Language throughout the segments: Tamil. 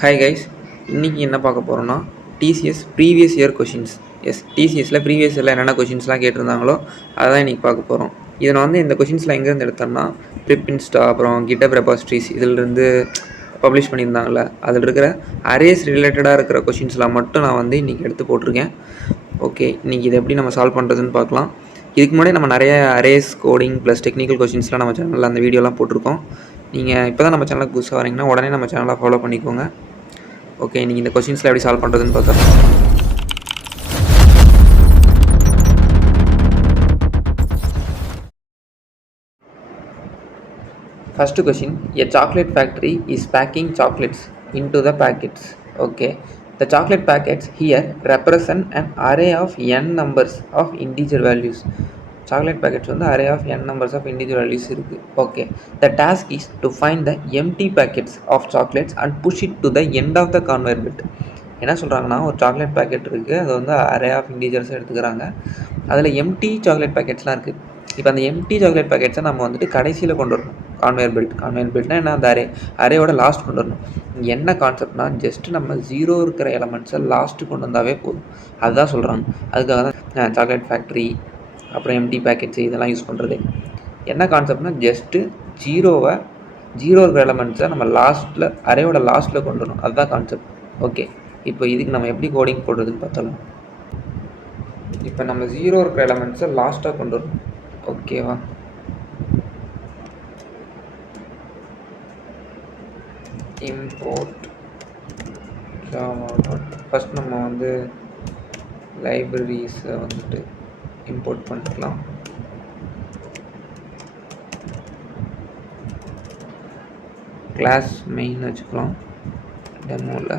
ஹாய் கைஸ், இன்றைக்கி என்ன பார்க்க போகிறோன்னா டிசிஎஸ் ப்ரீவியஸ் இயர் கொஷின்ஸ். டிசிஎஸில் ப்ரீவியஸ் இயரில் என்னென்ன கொஷின்ஸ்லாம் கேட்டிருந்தாங்களோ அதை தான் இன்றைக்கி பார்க்க போகிறோம். இதில் வந்து இந்த கொஷின்ஸ்லாம் எங்கேருந்து எடுத்தோம்னா ப்ரிப் இன்ஸ்டா அப்புறம் கிட்டப் ரெபாஸ்ட்ரிஸ் இதிலிருந்து பப்ளிஷ் பண்ணியிருந்தாங்களே அதில் இருக்கிற அரேஸ் ரிலேட்டடாக இருக்கிற கொஷின்ஸ்லாம் மட்டும் நான் வந்து இன்றைக்கி எடுத்து போட்டிருக்கேன். ஓகே, இன்றைக்கி இதை எப்படி நம்ம சால்வ் பண்ணுறதுன்னு பார்க்கலாம். இதுக்கு முன்னாடி நம்ம நிறைய அரேஸ் கோடிங் ப்ளஸ் டெக்னிக்கல் கொஷின்ஸ்லாம் நம்ம சேனலில் அந்த வீடியோலாம் போட்டிருக்கோம். நீங்கள் இப்போ தான் நம்ம சேனலுக்கு புதுசாக வரீங்கன்னா உடனே நம்ம சேனலை ஃபாலோ பண்ணிக்கோங்க. ஓகே, நீங்கள் இந்த கொஷின்ஸில் எப்படி சால்வ் பண்ணுறதுன்னு பார்த்தா first question, a chocolate factory is packing chocolates into the packets. Okay, the chocolate packets here represent an array of n numbers of integer values. Chocolate packets வந்து array of n numbers of integer values இருக்கு. Okay, the task is to find the empty packets of chocolates and push it to the end of the conveyor belt. என்ன சொல்கிறாங்கன்னா, ஒரு சாக்லேட் பேக்கெட் இருக்குது, அது வந்து அரே ஆஃப் இன்டீஜர்ஸ் எடுத்துக்கிறாங்க. அதில் எம்டி சாக்லேட் பேக்கெட்ஸ்லாம் இருக்குது. இப்போ அந்த எம்டி சாக்லேட் பேக்கெட்ஸை நம்ம வந்துட்டு கடைசியில் கொண்டு வரணும். கான்வேயர் பெல்ட்னா என்ன, அந்த அரேயோட லாஸ்ட் கொண்டு வரணும். என்ன கான்செப்ட்னா, ஜஸ்ட்டு நம்ம ஜீரோ இருக்கிற எலமெண்ட்ஸை லாஸ்ட்டு கொண்டு வந்தாவே போதும். அதுதான் சொல்கிறாங்க. அதுக்காக தான் சாக்லேட் ஃபேக்ட்ரி அப்புறம் எம்டி பேக்கெட்ஸு இதெல்லாம் யூஸ் பண்ணுறது. என்ன கான்செப்ட்னா, ஜஸ்ட்டு ஜீரோ இருக்கிற எலமெண்ட்ஸை நம்ம லாஸ்ட்டில் அரேயோட லாஸ்ட்டில் கொண்டு வரணும். அதுதான் கான்செப்ட். ஓகே, இப்போ இதுக்கு நம்ம எப்படி கோடிங் போடுறதுன்னு பார்த்தாலும், இப்போ நம்ம ஜீரோ இருக்கிற எலமெண்ட்ஸை லாஸ்ட்டாக கொண்டு வரணும். ஓகேவா, இம்போர்ட் ஜாவா. ஃபஸ்ட் நம்ம வந்து லைப்ரரிஸை வந்துட்டு இம்போர்ட் பண்ணிக்கலாம். கிளாஸ் மெயின் வச்சுக்கலாம் டெமோவில்.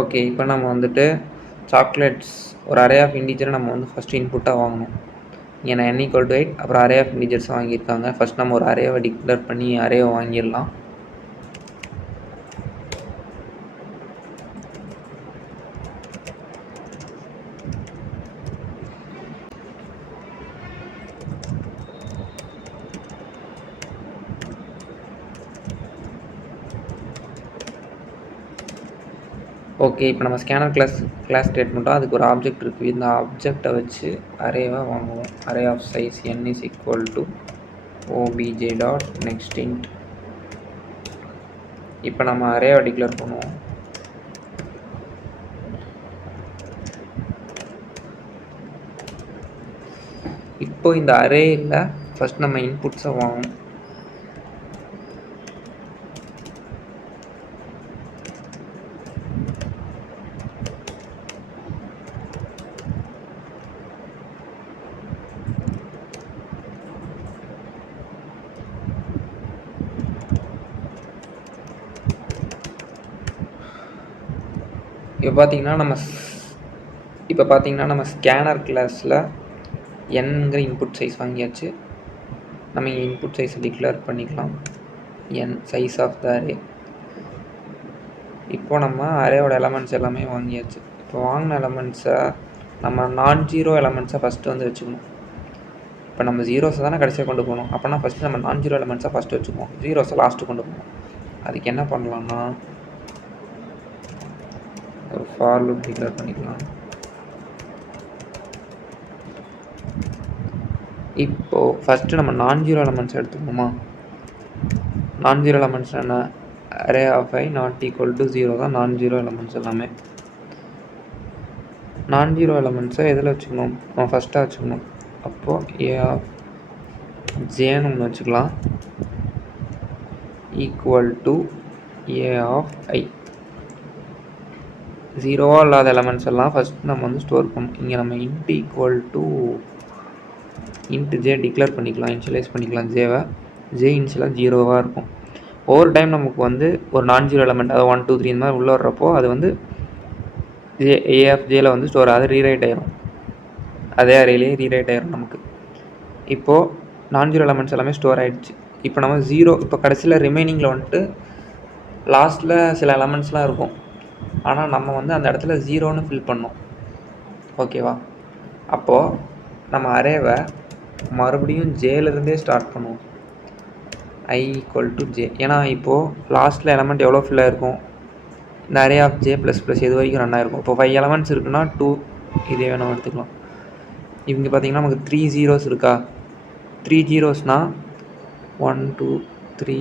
ஓகே, இப்போ நம்ம வந்துட்டு சாக்லேட்ஸ் ஒரு அரே ஆஃப் இன்டீஜரை நம்ம வந்து ஃபஸ்ட்டு இன்புட்டாக வாங்கணும். இங்கே நான் n = 8 அப்புறம் அரே ஆஃப் இன்டீஜர்ஸ் வாங்கியிருக்காங்க. ஃபஸ்ட் நம்ம ஒரு அரேவை டிக்ளேர் பண்ணி அரேவை வாங்கிடலாம். ஓகே, இப்போ நம்ம ஸ்கேனர் கிளாஸ் ஸ்டேட்மெண்ட்டோ அதுக்கு ஒரு ஆப்ஜெக்ட் இருக்குது. இந்த ஆப்ஜெக்டை வச்சு அரேவை வாங்குவோம். Array of size n = obj.nextInt. இப்போ நம்ம அரேவை டிக்ளேர் பண்ணுவோம். இப்போ இந்த அரேயில் ஃபஸ்ட் நம்ம இன்புட்ஸை வாங்கணும். இப்போ பார்த்தீங்கன்னா நம்ம ஸ்கேனர் கிளாஸில் nங்கிற இன்புட் சைஸ் வாங்கியாச்சு. நம்ம இங்கே இன்புட் சைஸை டிக்ளேர் பண்ணிக்கலாம், n size of the array. இப்போ நம்ம அரேவோட எலமெண்ட்ஸ் எல்லாமே வாங்கியாச்சு. இப்போ வாங்கின எலமெண்ட்ஸை நம்ம நான்-ஜீரோ எலமெண்ட்ஸை ஃபஸ்ட்டு வந்து வச்சுக்கணும். இப்போ நம்ம ஜீரோஸை தானே கடைசியாக கொண்டு போகணும். அப்போனா ஃபஸ்ட்டு நம்ம நான்-ஜீரோ எலமெண்ட்ஸை ஃபஸ்ட்டு வச்சுக்குவோம், ஜீரோஸை லாஸ்ட்டு கொண்டு போகணும். அதுக்கு என்ன பண்ணலான்னா, ஒரு ஃபார் லூப் டிக்ளேர் பண்ணிக்கலாம். இப்போது ஃபஸ்ட்டு நம்ம நான்-ஜீரோ எலமெண்ட்ஸ் எடுத்துக்கணுமா. நான்-ஜீரோ எலமெண்ட்ஸ் என்ன, அரே ஆஃப் i ≠ 0 தான் நான்-ஜீரோ எலமெண்ட்ஸ் எல்லாமே. நான்-ஜீரோ எலமெண்ட்ஸை எதில் வச்சுக்கணும், நம்ம ஃபஸ்ட்டாக வச்சுக்கணும். அப்போது a ஆஃப் ஜேன்னு ஒன்று வச்சுக்கலாம், ஈக்குவல் a ஆஃப் i. ஜீரோவாக இல்லாத எலமெண்ட்ஸ் எல்லாம் ஃபஸ்ட் நம்ம வந்து ஸ்டோர் பண்ணணும். இங்கே நம்ம int j டிக்ளேர் பண்ணிக்கலாம், இனிஷியலைஸ் பண்ணிக்கலாம் ஜேவை. ஜே இனிஷியலாக 0வாக இருக்கும். ஒவ்வொரு டைம் நமக்கு வந்து ஒரு நான்-ஜீரோ எலமெண்ட், அதாவது 1 2 3 இந்த மாதிரி உள்ளே வர்றப்போ அது வந்து a ஆஃப் ஜேயில் வந்து ஸ்டோர் ஆகுது, ரீரைட் ஆயிரும். அதே அரேலேயே ரீரைட் ஆயிரும் நமக்கு. இப்போது நான்-ஜீரோ எலமெண்ட்ஸ் எல்லாமே ஸ்டோர் ஆகிடுச்சு. இப்போ நம்ம 0 இப்போ கடைசியில் ரிமைனிங்கில் வந்துட்டு லாஸ்ட்டில் சில எலமெண்ட்ஸ்லாம் இருக்கும். ஆனால் நம்ம வந்து அந்த இடத்துல 0ன்னு ஃபில் பண்ணோம். ஓகேவா? அப்போது நம்ம அரேவை மறுபடியும் ஜேலேருந்தே ஸ்டார்ட் பண்ணுவோம். I = j. ஏன்னா இப்போது லாஸ்ட்டில் எலமெண்ட் எவ்வளோ ஃபில் ஆகிருக்கும், இந்த அரே ஆஃப் ஜே ப்ளஸ் இது வரைக்கும் ரன் ஆகிருக்கும். இப்போ 5 எலமெண்ட்ஸ் இருக்குன்னா 2 இதே வேணும் எடுத்துக்கலாம். இங்கே பார்த்தீங்கன்னா நமக்கு 3 zeros இருக்கா, 3 zeros 1 2 3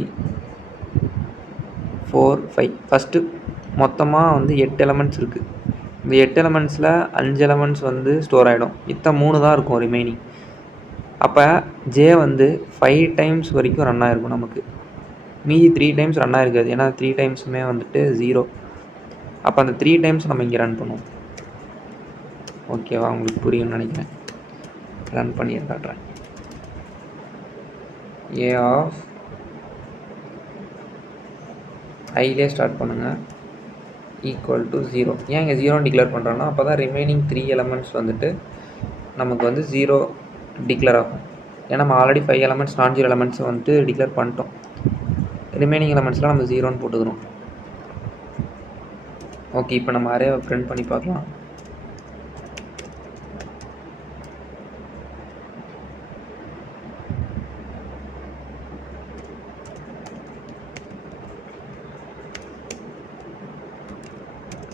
4 5. ஃபஸ்ட்டு மொத்தமாக வந்து 8 எலமெண்ட்ஸ் இருக்குது. இந்த 8 எலமெண்ட்ஸில் 5 எலமெண்ட்ஸ் வந்து ஸ்டோர் ஆகிடும். 3 தான் இருக்கும் ரிமைனிங். அப்போ ஜே வந்து 5 டைம்ஸ் வரைக்கும் ரன் ஆகிருக்கும் நமக்கு. மீதி 3 டைம்ஸ் ரன் ஆகிருக்காது. ஏன்னா 3 டைம்ஸுமே வந்துட்டு 0. அப்போ அந்த 3 டைம்ஸ் நம்ம இங்கே ரன் பண்ணுவோம். ஓகேவா? உங்களுக்கு புரியும்னு நினைக்கிறேன். ரன் பண்ணி காட்டுறேன். ஏ ஆஃப் ஐலே ஸ்டார்ட் பண்ணுங்கள் = 0. ஏன் இங்கே 0 டிக்ளேர் பண்ணுறோன்னா அப்போ தான் ரிமைனிங் 3 எலமெண்ட்ஸ் வந்துட்டு நமக்கு வந்து 0 டிக்ளேர் ஆகும். ஏன்னா நம்ம ஆல்ரெடி 5 எலமெண்ட்ஸ் நான் ஜீரோ எலமெண்ட்ஸை வந்துட்டு டிக்ளேர் பண்ணிட்டோம். ரிமைனிங் எலமெண்ட்ஸ்லாம் நம்ம 0ன்னு போட்டுக்கிறோம். ஓகே, இப்போ நம்ம அரேவை பிரிண்ட் பண்ணி பார்க்கலாம்.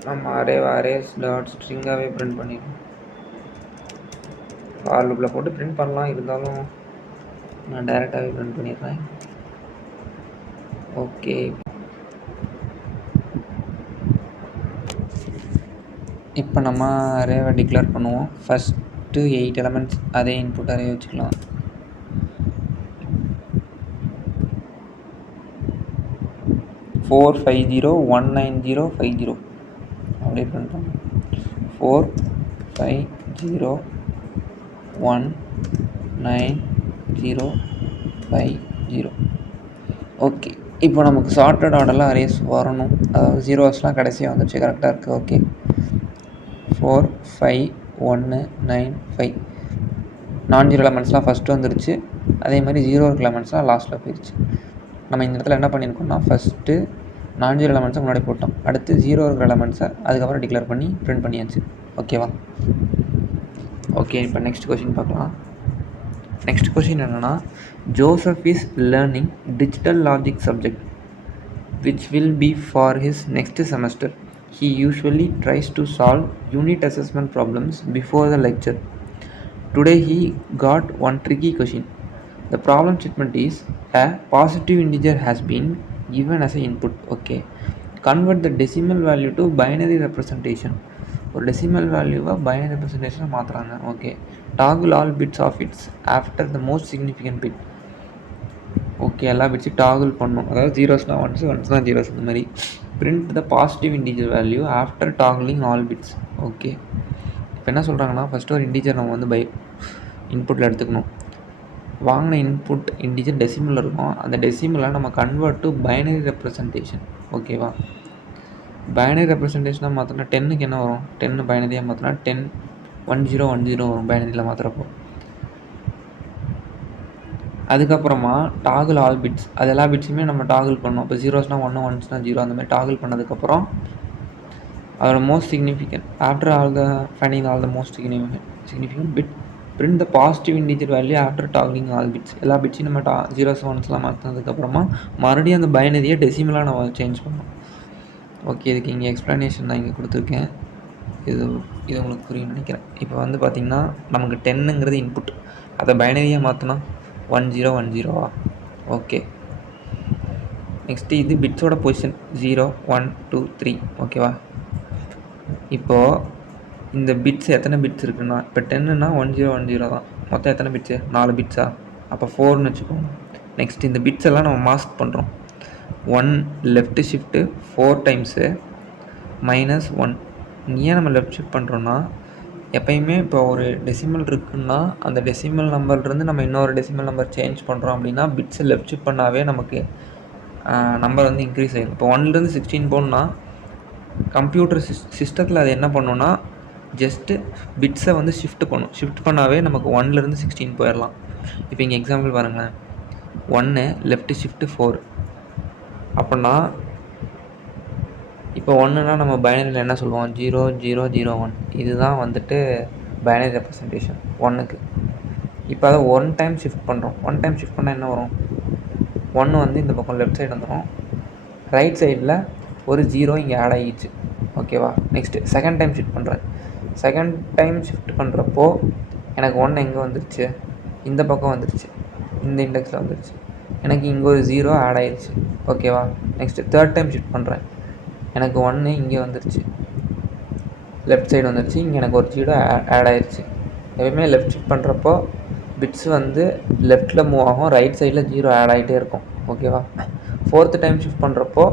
நம்ம அரேஸ் டாட் ஸ்ட்ரிங்காகவே பிரிண்ட் பண்ணிடலாம். ஃபார் லூப்பில் போட்டு பிரிண்ட் பண்ணலாம், இருந்தாலும் நான் டைரெக்டாகவே பிரிண்ட் பண்ணிடுறேன். ஓகே, இப்போ நம்ம அரேவை டிக்ளேர் பண்ணுவோம். ஃபஸ்ட்டு 8 எலமெண்ட்ஸ் அதே இன்புட் அரே வச்சுக்கலாம். ஃபோர் 5 0 1 9 0 5 0 அப்படியே பிரிண்ட் பண்ணோம். 4 5 0 1 9 0 5 0. ஓகே, இப்போ நமக்கு சார்ட்டட் ஆர்டரில் அரேஸ் வரணும். அதாவது ஜீரோஸ்லாம் கடைசியாக வந்துடுச்சு, கரெக்டாக இருக்குது. ஓகே, 4 5 1 9 5 நான் ஜீரோ எலமெண்ட்ஸ்லாம் ஃபஸ்ட்டு வந்துடுச்சு. அதே மாதிரி 0 எலமெண்ட்ஸ்லாம் லாஸ்ட்டில் போயிடுச்சு. நம்ம இந்த இடத்துல என்ன பண்ணியிருக்கோம்னா ஃபஸ்ட்டு நான் ஜீரோ எலமெண்ட்ஸை முன்னாடி போட்டோம், அடுத்து 0 எலமெண்ட்ஸை அதுக்கப்புறம் டிக்ளேர் பண்ணி பிரிண்ட் பண்ணியாச்சு. ஓகேவா? ஓகே, இப்போ நெக்ஸ்ட் கொஷின் பார்க்கலாம். நெக்ஸ்ட் கொஷின் என்னென்னா, Joseph is learning digital logic subject which will be for his next semester. He usually tries to solve unit assessment problems before the lecture. Today he got one tricky question. The problem statement is a positive integer has been given as an input. Okay, convert the decimal value to binary representation. ஒரு டெசிமல் வேல்யூவை பைனரி ரெப்ரசன்டேஷனாக மாற்றுறாங்க. Okay, toggle all bits of its after the most significant bit. Okay, எல்லா பிட்ஸும் டாகுல் பண்ணும். அதாவது ஜீரோஸ்னால் ஒன்ஸ், ஒன்ஸ்னால் ஜீரோஸ், இந்த மாதிரி. Print the positive integer value after toggling all bits. Okay, இப்போ என்ன சொல்கிறாங்கன்னா, ஃபஸ்ட்டு ஒரு இன்டீஜர் நம்ம வந்து இன்புட்டில் எடுத்துக்கணும். வாங்கின இன்புட் இன்டீஜர் டெசிமலில் இருக்கும். அந்த டெசிமலை நம்ம கன்வெர்ட் டு பைனரி ரெப்ரசன்டேஷன். ஓகேவா? பைனரி ரெப்ரசன்டேஷனாக மாற்றினா 10க்கு என்ன வரும், 10 பைனரியாக மாற்றினா 10 1 0 1 0 வரும் பைனரியில் மாற்றுறப்போ. அதுக்கப்புறமா டாகுல் ஆல் பிட்ஸ், அது எல்லா பிட்ஸுமே நம்ம டாகுல் பண்ணோம். இப்போ ஜீரோஸ்னால் 1 1ஸ்னால் 0, அந்த மாதிரி டாகுல் பண்ணதுக்கப்புறம் அதோட most significant after all the finding all the most significant bit print the positive integer value after toggling all bits. எல்லா பிட்ஸையும் நம்ம ஜீரோஸ் ஒன்ஸ்லாம் மாற்றினதுக்கப்புறமா மறுபடியும் அந்த பைனரியை டெசிமலாக நம்ம சேஞ்ச் பண்ணோம். ஓகே, இதுக்கு இங்கே எக்ஸ்ப்ளனேஷன் நான் இங்கே கொடுத்துருக்கேன். இது உங்களுக்கு புரியும்னு நினைக்கிறேன். இப்போ வந்து பார்த்திங்கன்னா நமக்கு 10ங்கிறது இன்புட், அதை பைனரியாக மாற்றினா 1 0 1 0வா? ஓகே, நெக்ஸ்ட்டு இது பிட்ஸோட பொசிஷன் 0 1 2 3. ஓகேவா? இப்போது இந்த பிட்ஸ் எத்தனை பிட்ஸ் இருக்குன்னா, இப்போ 10ன்னா 1 0 1 0 தான். மொத்தம் எத்தனை பிட்ஸு? 4 பிட்ஸா? அப்போ 4ன்னு வச்சுக்கோங்க. நெக்ஸ்ட் இந்த பிட்ஸ் எல்லாம் நம்ம மாஸ்க் பண்ணுறோம். 1 லெஃப்ட் ஷிஃப்ட்டு 4 டைம்ஸு -1. ஏன் நம்ம லெஃப்ட் ஷிஃப்ட் பண்ணுறோன்னா, எப்பயுமே இப்போ ஒரு டெசிமல் இருக்குன்னா அந்த டெசிமல் நம்பர்லேருந்து நம்ம இன்னொரு டெசிமல் நம்பர் சேஞ்ச் பண்ணுறோம் அப்படின்னா பிட்ஸை லெஃப்ட் ஷிஃப்ட் பண்ணாவே நமக்கு நம்பர் வந்து இன்க்ரீஸ் ஆகிடும். இப்போ 1லேருந்து 16 போகணுன்னா கம்ப்யூட்டர் சிஸ்டத்தில் அது என்ன பண்ணுன்னா ஜஸ்ட்டு பிட்ஸை வந்து ஷிஃப்ட் பண்ணாவே நமக்கு 1லேருந்து 16 போயிடலாம். இப்போ இங்கே எக்ஸாம்பிள் பாருங்களேன். 1 லெஃப்ட் ஷிஃப்ட் 4. அப்படின்னா இப்போ 1னா நம்ம பைனரியில் என்ன சொல்லுவோம், 0 0 0 1. இதுதான் வந்துட்டு பைனரி ரெப்ரசன்டேஷன் 1க்கு. இப்போ அதை 1 டைம் ஷிஃப்ட் பண்ணுறோம். 1 டைம் ஷிஃப்ட் பண்ணால் என்ன வரும், 1 வந்து இந்த பக்கம் லெஃப்ட் சைடு வந்துடும், ரைட் சைடில் ஒரு 0 இங்கே ஆட் ஆகிடுச்சு. ஓகேவா. நெக்ஸ்ட்டு செகண்ட் டைம் ஷிஃப்ட் பண்ணுறேன். செகண்ட் டைம் ஷிஃப்ட் பண்ணுறப்போ எனக்கு 1 எங்கே வந்துருச்சு, இந்த பக்கம் வந்துருச்சு, இந்த இண்டெக்ஸில் வந்துருச்சு. எனக்கு இங்கே ஒரு 0 ஆட் ஆகிடுச்சு. ஓகேவா. நெக்ஸ்ட்டு தேர்ட் டைம் ஷிஃப்ட் பண்ணுறேன். எனக்கு 1 இங்கே வந்துருச்சு, லெஃப்ட் சைடு வந்துருச்சு, இங்கே எனக்கு ஒரு 0 ஆட் ஆகிடுச்சு. எப்பவுமே லெஃப்ட் ஷிஃப்ட் பண்ணுறப்போ பிட்ஸ் வந்து லெஃப்ட்டில் மூவ் ஆகும், ரைட் சைடில் 0 ஆட் ஆகிட்டே இருக்கும். ஓகேவா. ஃபோர்த்து டைம் ஷிஃப்ட் பண்ணுறப்போ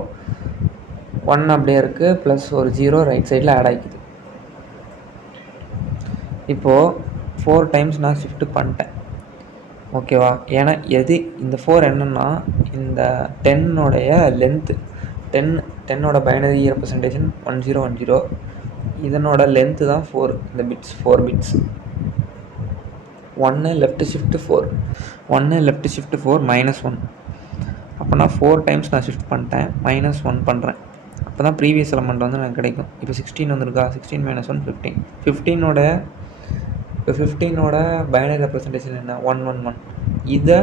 1 அப்படியே இருக்குது, ப்ளஸ் ஒரு 0 ரைட் சைடில் ஆட் ஆகிக்குது. இப்போது 4 டைம்ஸ் நான் ஷிஃப்ட் பண்ணிட்டேன். ஓகேவா. ஏன்னா இந்த 4 என்னென்னா இந்த 10னுடைய லென்த்து, 10ஓட பைனரி ரெப்ரசன்டேஷன் 1010. இதனோட லென்த்து தான் 4, இந்த bits 4 bits. 1 left shift 4, 1 left shift 4 -1. அப்போ நான் 4 டைம்ஸ் நான் ஷிஃப்ட் பண்ணிட்டேன், -1 பண்ணுறேன். அப்போ தான் ப்ரீவியஸ் எலமெண்ட் வந்து எனக்கு கிடைக்கும். இப்போ 16 வந்துருக்கா, 16 - 1 15. 15ஓட பைனரி ரெப்ரசன்டேஷன் என்ன, 111. இதை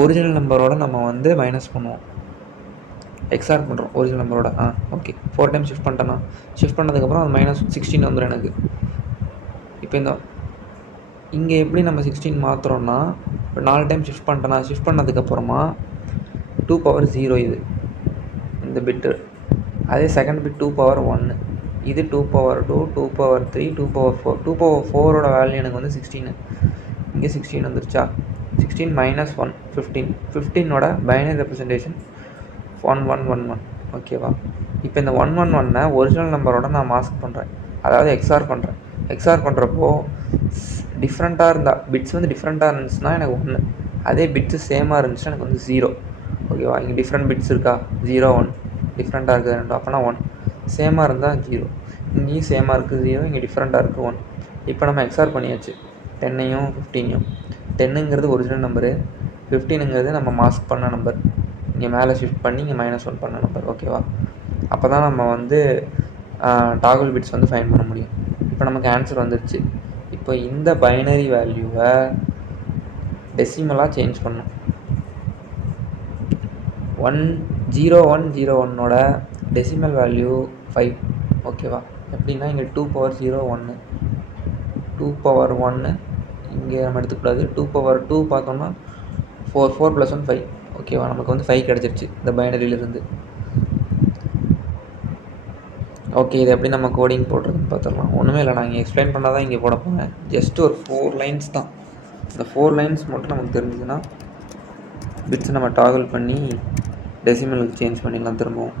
ஒரிஜினல் நம்பரோட நம்ம வந்து மைனஸ் பண்ணுவோம், எக்ஸ்ஆர் பண்ணுறோம் ஒரிஜினல் நம்பரோட. ஓகே. 4 டைம் ஷிஃப்ட் பண்ணிட்டேன்னா, ஷிஃப்ட் பண்ணதுக்கப்புறம் அது -16 வந்துடும் எனக்கு. இப்போ இங்கே எப்படி நம்ம 16 மாற்றுறோன்னா, இப்போ 4 டைம் ஷிஃப்ட் பண்ணிட்டேன்னா, ஷிஃப்ட் பண்ணதுக்கப்புறமா 2 இது இந்த பிட்டு. அதே செகண்ட் பிட் 2 இது 2 2 2 2 2 வேல்யூ எனக்கு வந்து 16. இங்கே 16 வந்துருச்சா. 16 -1 15. 15ஓட பைனரி ரெப்ரசன்டேஷன் 1111. ஓகேவா. இப்போ இந்த 111 ஒரிஜினல் நம்பரோட நான் மாஸ்க் பண்ணுறேன், அதாவது எக்ஸ்ஆர் பண்ணுறேன். எக்ஸ்ஆர் பண்ணுறப்போ டிஃப்ரெண்ட்டாக இருந்தால் பிட்ஸ் வந்து டிஃப்ரெண்ட்டாக இருந்துச்சுன்னா எனக்கு 1, அதே பிட்ஸு சேமாக இருந்துச்சுன்னா எனக்கு வந்து 0. ஓகேவா. இங்கே டிஃப்ரெண்ட் பிட்ஸ் இருக்கா, 0 1 டிஃப்ரெண்ட்டாக இருக்குது ரெண்டும், அப்போனா 1. சேமாக இருந்தால் 0, இங்கேயும் சேமாக இருக்குது 0, இங்கே டிஃப்ரெண்ட்டாக இருக்குது 1. இப்போ நம்ம எக்ஸ்ஆர் பண்ணியாச்சு 10ஐயும் 15ஐயும். 10ங்கிறது ஒரிஜினல் நம்பரு, 15ங்கிறது நம்ம மாஸ்க் பண்ண நம்பர், இங்கே மேலே ஷிஃப்ட் பண்ணி இங்கே -1 பண்ண நம்பர். ஓகேவா. அப்போ தான் நம்ம வந்து டாகுல் பிட்ஸ் வந்து ஃபைண்ட் பண்ண முடியும். இப்போ நமக்கு ஆன்சர் வந்துருச்சு. இப்போ இந்த பைனரி வேல்யூவை டெசிமலாக சேஞ்ச் பண்ணணும். 0101ஓட டெசிமல் வேல்யூ 5. ஓகேவா. எப்படின்னா இங்கே 2/01, 2/1 இங்கே நம்ம எடுத்துக்கூடாது. 2/2 பார்த்தோம்னா 4 4 + 1 5. ஓகேவா. நமக்கு வந்து 5 கிடச்சிருச்சு இந்த பைனரியிலிருந்து. ஓகே. இது எப்படி நம்ம கோடிங் போடுறதுன்னு பார்த்துடலாம். ஒன்றுமே இல்லை, நான் இங்கே எக்ஸ்பிளைன் பண்ணால் தான் இங்கே போட போகிறேன். ஜஸ்ட் ஒரு 4 லைன்ஸ் தான். இந்த 4 லைன்ஸ் மட்டும் நமக்கு தெரிஞ்சுதுன்னா பிட்ஸை நம்ம டாகல் பண்ணி டெசிமலுக்கு சேஞ்ச் பண்ணிடலாம் திரும்பவும்.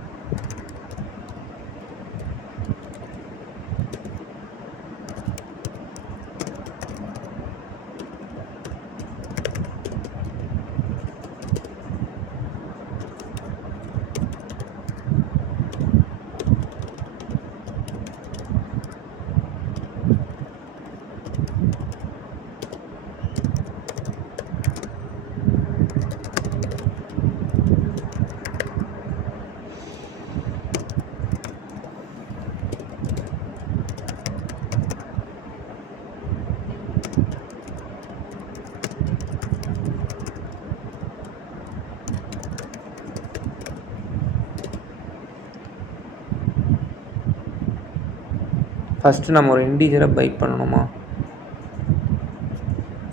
ஃபஸ்ட்டு நம்ம ஒரு இன்டீஜரை பைட் பண்ணணுமா.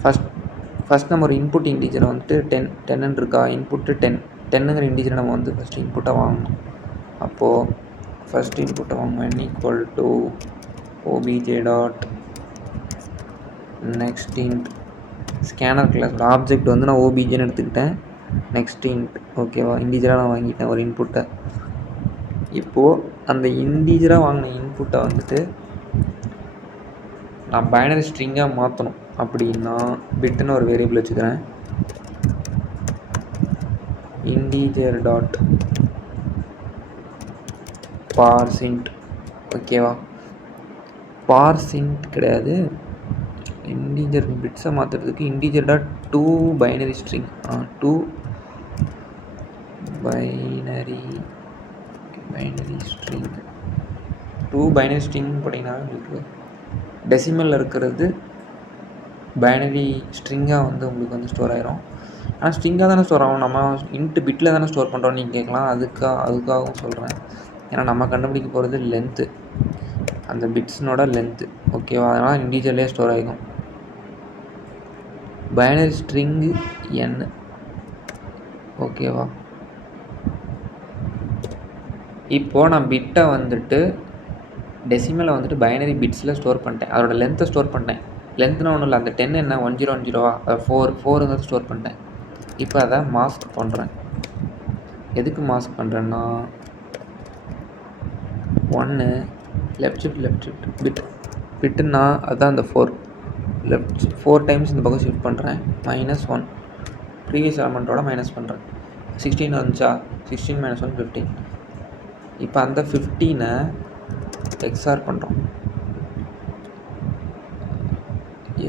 ஃபஸ்ட் நம்ம ஒரு இன்புட் இன்டீஜரை வந்துட்டு 10 இருக்கா, இன்புட்டு 10ங்கிற இன்டீஜரை நம்ம வந்து ஃபஸ்ட்டு இன்புட்டை வாங்கணும். அப்போது ஃபஸ்ட் இன்புட்டை வாங்குவேன் obj.next int ஸ்கேனர் கிளாஸோட ஆப்ஜெக்ட் வந்து நான் ஓபிஜேன்னு எடுத்துக்கிட்டேன். Next int. ஓகேவா. இன்டீஜராக நான் வாங்கிட்டேன் ஒரு இன்புட்டை. இப்போது அந்த இன்டீஜராக வாங்கின இன்புட்டை வந்துட்டு நான் பைனரி ஸ்ட்ரிங்காக மாற்றணும். அப்படின்னா பிட்டுன்னு ஒரு வேரியபிள் வச்சுக்கிறேன், integer.parseInt. ஓகேவா. parseInt கிடையாது, இன்டீஜர் பிட்ஸை மாற்றுறதுக்கு integer dot to binary string to binary string போட்டிங்கன்னா உங்களுக்கு டெசிமலில் இருக்கிறது பைனரி ஸ்ட்ரிங்காக வந்து உங்களுக்கு வந்து ஸ்டோர் ஆயிரும். ஆனால் ஸ்ட்ரிங்காக தானே ஸ்டோர் ஆகும், நம்ம இன்ட்டு பிட்டில் தானே ஸ்டோர் பண்ணுறோன்னு நீங்கள் கேட்கலாம். அதுக்காகவும் சொல்கிறேன். ஏன்னா நம்ம கண்டுபிடிக்க போகிறது லென்த்து, அந்த பிட்ஸ்னோட லென்த்து. ஓகேவா? அதனால் இன்டீஜர்லேயே ஸ்டோர் ஆகிக்கும். Binary string n. ஓகேவா? இப்போது நான் பிட்டை வந்துட்டு டெசிமலை வந்துட்டு பைனரி பிட்ஸில் ஸ்டோர் பண்ணிட்டேன். அதோட லென்த்தை ஸ்டோர் பண்ணிட்டேன். லென்த்னா ஒன்றும் இல்லை, அந்த 10 என்ன 1010வா, அதை 4 ஸ்டோர் பண்ணிட்டேன். இப்போ அதை மாஸ்க் பண்ணுறேன். எதுக்கு மாஸ்க் பண்ணுறேன்னா 1 லெஃப்ட் ஷிஃப்ட் பிட்டுன்னா அதுதான் அந்த 4 டைம்ஸ் இந்த பக்கம் ஷிஃப்ட் பண்ணுறேன். -1 ப்ரீவியஸ் எலமெண்ட்டோட மைனஸ் பண்ணுறேன். 16 வந்துச்சா, 16 - 1 15. இப்போ அந்த 15-ஐ எக்ஸ்ஆர் பண்ணுறோம்.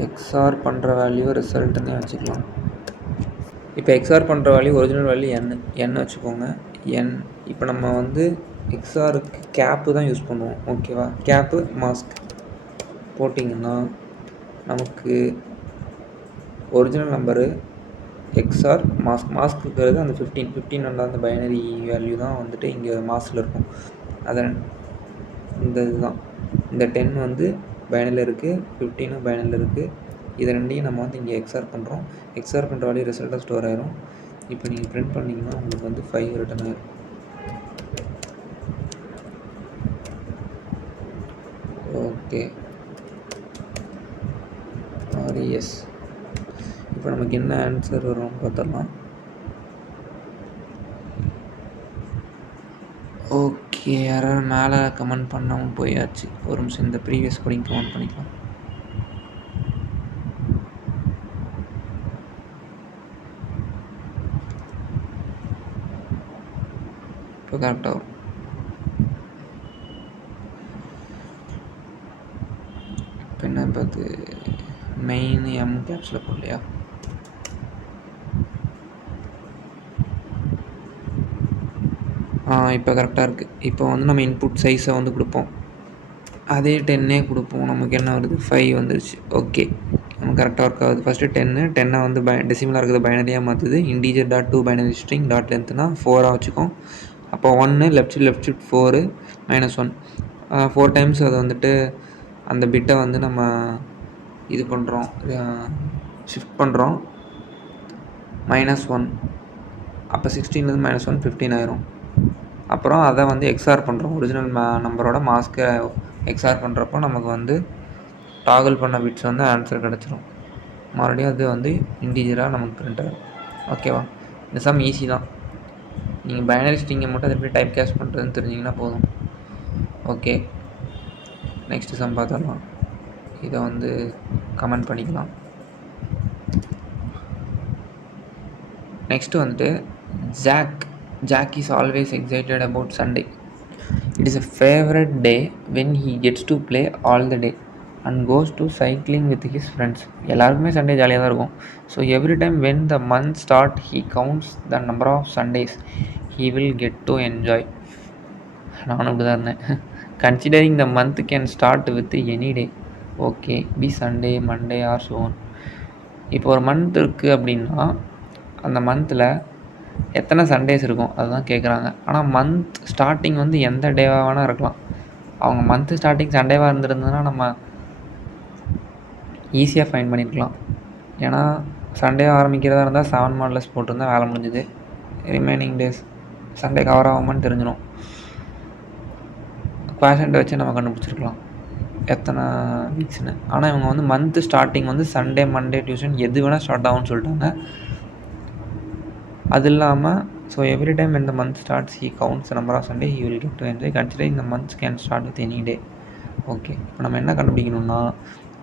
எக்ஸ்ஆர் பண்ணுற வேல்யூ ரிசல்ட்டுன்னே வச்சுக்கலாம். இப்போ எக்ஸ்ஆர் பண்ணுற வேல்யூ ஒரிஜினல் வேல்யூ n வச்சுக்கோங்க. இப்போ நம்ம வந்து எக்ஸ்ஆருக்கு கேப்பு தான் யூஸ் பண்ணுவோம். ஓகேவா? கேப்பு மாஸ்க் போட்டிங்கன்னா நமக்கு ஒரிஜினல் நம்பரு எக்ஸ்ஆர் மாஸ்க் இருக்கிறது அந்த 15 வந்து அந்த பைனரி வேல்யூ தான் வந்துட்டு இங்கே மாஸ்கில் இருக்கும். அதை இந்த இதுதான், இந்த 10 வந்து பைனரியில் இருக்குது, 15 பைனரியில் இருக்குது. இது ரெண்டையும் நம்ம வந்து இங்கே எக்ஸ்ஆர் பண்ணுறோம். எக்ஸ்ஆர் பண்ணுற வேல்யூ ரிசல்ட்டாக ஸ்டோர் ஆயிரும். இப்போ நீங்கள் பிரிண்ட் பண்ணிங்கன்னா உங்களுக்கு வந்து 5 ரிட்டன் ஆயிரும். Okay, yes. இப்போ நமக்கு என்ன ஆன்சர் வரும் பார்த்துடலாம். ஓகே, யாராவது மேலே கமெண்ட் பண்ணாமல் போயாச்சு. ஒரு நிமிஷம் இந்த ப்ரீவியஸ் கோடிங் கமெண்ட் பண்ணிக்கலாம். இப்போ கரெக்டாக வரும். இப்போ என்ன பார்த்து மெயின் எம் கேப்ஸில் போடலையா? இப்போ கரெக்டாக இருக்குது. இப்போ வந்து நம்ம இன்புட் சைஸை வந்து கொடுப்போம், அதே 10 கொடுப்போம். நமக்கு என்ன வருது? 5 வந்துருச்சு. ஓகே, நமக்கு கரெக்டாக ஒர்க் ஆகுது. ஃபஸ்ட்டு 10 வந்து டெசிமலாக இருக்குது பைனரியாக மாற்றுது. Integer dot to binary string dot லென்த்னா 4ஆக வச்சுக்கோம். அப்போ 1 லெஃப்ட் ஷிஃப்ட் 4 -1 4 டைம்ஸ் அதை வந்துட்டு அந்த பிட்டை வந்து நம்ம இது பண்ணுறோம், ஷிஃப்ட் பண்ணுறோம். -1 அப்போ 16 -1 15 ஆயிரும். அப்புறம் அதை வந்து எக்ஸ்ஆர் பண்ணுறோம். ஒரிஜினல் நம்பரோட மாஸ்க்கை எக்ஸ்ஆர் பண்ணுறப்போ நமக்கு வந்து டாகிள் பண்ண பிட்ஸ் வந்து ஆன்சர் கிடச்சிரும். மறுபடியும் அது வந்து இன்டீஜராக நமக்கு பிரிண்ட் ஆகும். ஓகேவா? இந்த சம் ஈஸி தான். நீங்கள் பைனரி ஸ்ட்ரிங்கை மட்டும் அதை எப்படி டைப் கேஸ்ட் பண்ணுறதுன்னு தெரிஞ்சிங்கன்னா போதும். ஓகே, நெக்ஸ்ட்டு சம் பார்த்துடலாம். இதை வந்து கமெண்ட் பண்ணிக்கலாம். நெக்ஸ்ட்டு வந்துட்டு Jack is always excited about Sunday. It is a favorite day when he gets to play all the day and goes to cycling with his friends. எல்லாருக்குமே சண்டே ஜாலியாக தான் இருக்கும். So every time when the month start he counts the number of Sundays he will get to enjoy. நானும் இப்படி தான் இருந்தேன். Considering the month can start with any day. Okay, be Sunday, Monday or so on. இப்போ ஒரு மந்த் இருக்குது அப்படின்னா அந்த மந்தில் எத்தனை சண்டேஸ் இருக்கும் அதுதான் கேட்குறாங்க. ஆனால் மந்த் ஸ்டார்டிங் வந்து எந்த டேவாக வேணால் இருக்கலாம். அவங்க மந்த்து ஸ்டார்டிங் சண்டேவாக இருந்திருந்ததுன்னா நம்ம ஈஸியாக ஃபைண்ட் பண்ணியிருக்கலாம். ஏன்னா சண்டேவாக ஆரம்பிக்கிறதா இருந்தால் 7 மாடலஸ் போட்டிருந்தா வேலை முடிஞ்சுது. ரிமைனிங் டேஸ் சண்டே கவர் ஆகாமன்னு தெரிஞ்சிடும். குவாஷன்ட்டை வச்சு நம்ம கண்டுபிடிச்சிருக்கலாம் எத்தனை வீக்ஸ்னு. ஆனால் இவங்க வந்து மந்த்து ஸ்டார்டிங் வந்து சண்டே, மண்டே, டியூஸ்டே எது வேணால் ஸ்டார்ட் ஆகும்னு சொல்லிட்டாங்க. அது இல்லாமல் so every time when the month starts he counts the number of Sunday he will get to enjoy considering the month can start with any day. Okay, இப்போ நம்ம என்ன கண்டுபிடிக்கணும்னா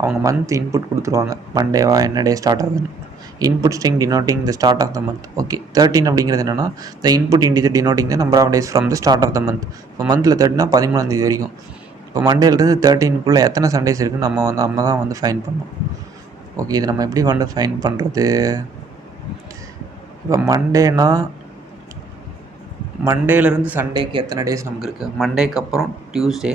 அவங்க மந்த் இன்புட் கொடுத்துருவாங்க, மண்டேவா என்ன டே ஸ்டார்ட் ஆகுதுன்னு. Input string denoting the start of the month. Okay, 13 அப்படிங்கிறது என்னென்னா the input integer denoting the number of days from the start of the month. இப்போ மந்தில் 13னா 13ஆம் தேதி வரைக்கும். இப்போ மண்டேலேருந்து 13க்குள்ளே எத்தனை சண்டேஸ் இருக்குதுன்னு நம்ம தான் வந்து ஃபைன் பண்ணோம். ஓகே, இது நம்ம எப்படி வந்து ஃபைன் பண்ணுறது? இப்போ மண்டேனா மண்டேலேருந்து சண்டேக்கு எத்தனை டேஸ் நமக்கு இருக்குது? மண்டேக்கு அப்புறம் Tuesday,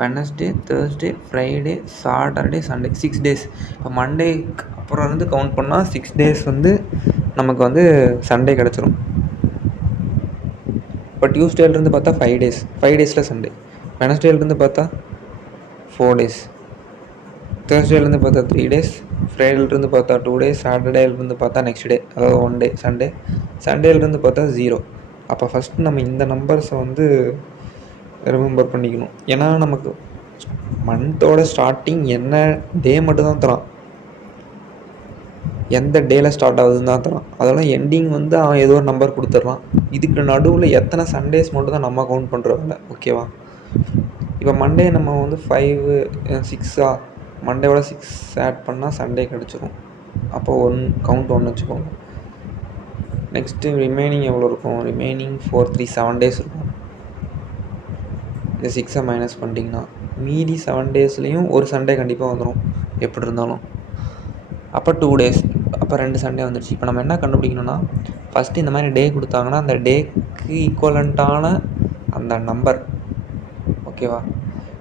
Wednesday, Thursday, Friday, Saturday, Sunday, 6 days. இப்போ மண்டேக்கு அப்புறம் இருந்து கவுண்ட் பண்ணால் 6 டேஸ் வந்து நமக்கு வந்து சண்டே கிடச்சிரும். இப்போ டியூஸ்டேலேருந்து பார்த்தா 5 டேஸ், 5 டேஸில் சண்டே. வெனஸ்டேலேருந்து பார்த்தா 4 டேஸ், தேர்ஸ்டேலேருந்து பார்த்தா 3 டேஸ், ஃப்ரைடேலேருந்து பார்த்தா 2 டேஸ், சாட்டர்டேலேருந்து பார்த்தா நெக்ஸ்ட் டே, அதாவது 1 டே சண்டே, சண்டேலேருந்து பார்த்தா 0. அப்போ ஃபஸ்ட்டு நம்ம இந்த நம்பர்ஸை வந்து ரிமெம்பர் பண்ணிக்கணும். ஏன்னா நமக்கு மந்த்தோட ஸ்டார்டிங் என்ன டே மட்டும் தான் தரான், எந்த டேயில் ஸ்டார்ட் ஆகுதுன்னு தான் தரான். அதெல்லாம் எண்டிங் வந்து அவன் ஏதோ ஒரு நம்பர் கொடுத்துட்றான். இதுக்கு நடுவில் எத்தனை சண்டேஸ் மட்டும் தான் நம்ம கவுண்ட் பண்ணுறதில்ல. ஓகேவா? இப்போ மண்டே நம்ம வந்து 5 6 மண்டேவோட 6 ஆட் பண்ணால் சண்டே கிடச்சிரும். அப்போ கவுண்ட் 1 வச்சுக்கோங்க. நெக்ஸ்ட்டு ரிமைனிங் எவ்வளோ இருக்கும்? ரிமைனிங் 4 3 7 டேஸ் இருக்கும். இந்த 6 மைனஸ் பண்ணிட்டீங்கன்னா மீதி 7 டேஸ்லேயும் ஒரு சண்டே கண்டிப்பாக வந்துடும் எப்படி இருந்தாலும். அப்போ 2 டேஸ், அப்போ 2 சண்டே வந்துடுச்சு. இப்போ நம்ம என்ன கண்டுபிடிக்கணும்னா, ஃபஸ்ட்டு இந்த மாதிரி டே கொடுத்தாங்கன்னா அந்த டேக்கு ஈக்குவலண்ட்டான அந்த நம்பர். ஓகேவா?